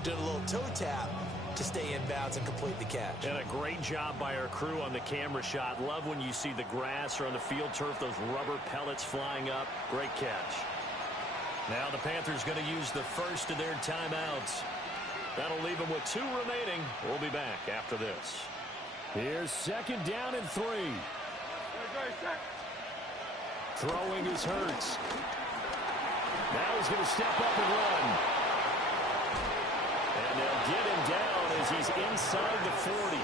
doing a little toe tap to stay in bounds and complete the catch. And a great job by our crew on the camera shot. Love when you see the grass or on the field turf, those rubber pellets flying up. Great catch. Now the Panthers going to use the first of their timeouts. That'll leave them with 2 remaining. We'll be back after this. Here's 2nd down and 3. Throwing is Hurts. Now he's going to step up and run. And they'll get him down as he's inside the 40.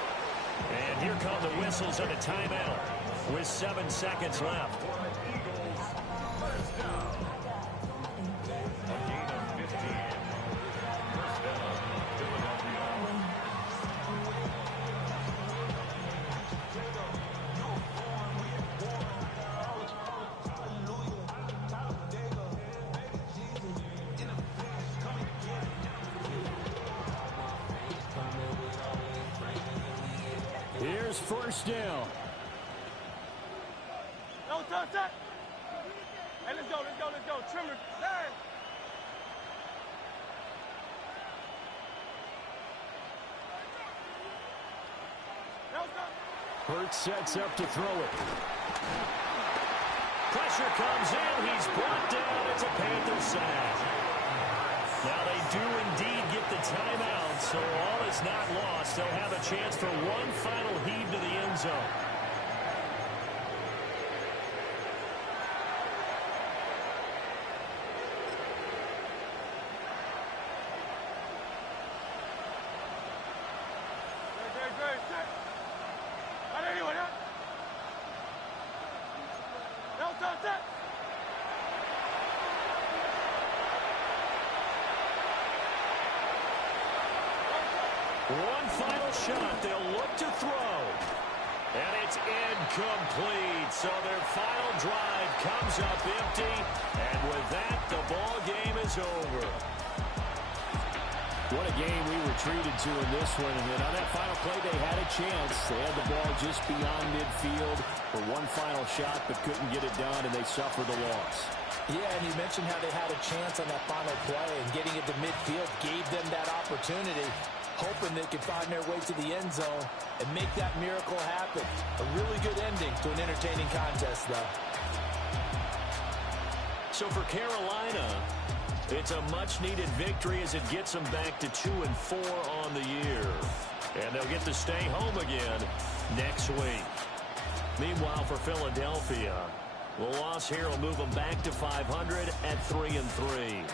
And here come the whistles and a timeout with 7 seconds left. Here's 1st down. No, touch. Hey, let's go. Trimmer. Hey. Hurts sets up to throw it. Pressure comes in. He's brought down. It's a Panther sack. Now they do indeed get the timeout, so all is not lost. They'll have a chance for one final heave to the end zone. One final shot. They'll look to throw. And it's incomplete. So their final drive comes up empty. And with that, the ball game is over. What a game we were treated to in this one. And then on that final play, they had a chance. They had the ball just beyond midfield for one final shot, but couldn't get it done, and they suffered the loss. Yeah, and you mentioned how they had a chance on that final play, and getting it to midfield gave them that opportunity, hoping they could find their way to the end zone and make that miracle happen. A really good ending to an entertaining contest, though. So for Carolina, it's a much-needed victory as it gets them back to 2-4 on the year. And they'll get to stay home again next week. Meanwhile, for Philadelphia, the loss here will move them back to 500 at 3-3.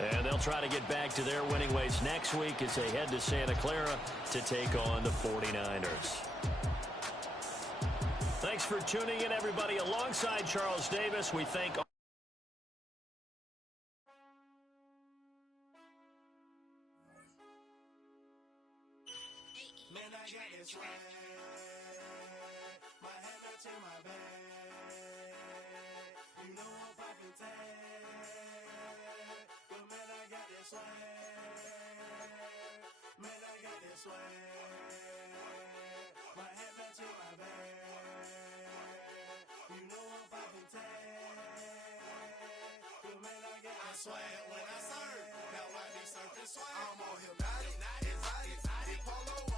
And they'll try to get back to their winning ways next week as they head to Santa Clara to take on the 49ers. Thanks for tuning in, everybody. Alongside Charles Davis, we thank all. Man, I got this right. My hand match in my bag. You know I'm poppin' tag. But man, I got that swag. Man, I got that swag. My hat match in my bag. You know I'm poppin' tag. But man, I got that swag when I serve. Now why they surfing swag? I'm on hypnotic, exotic, polo.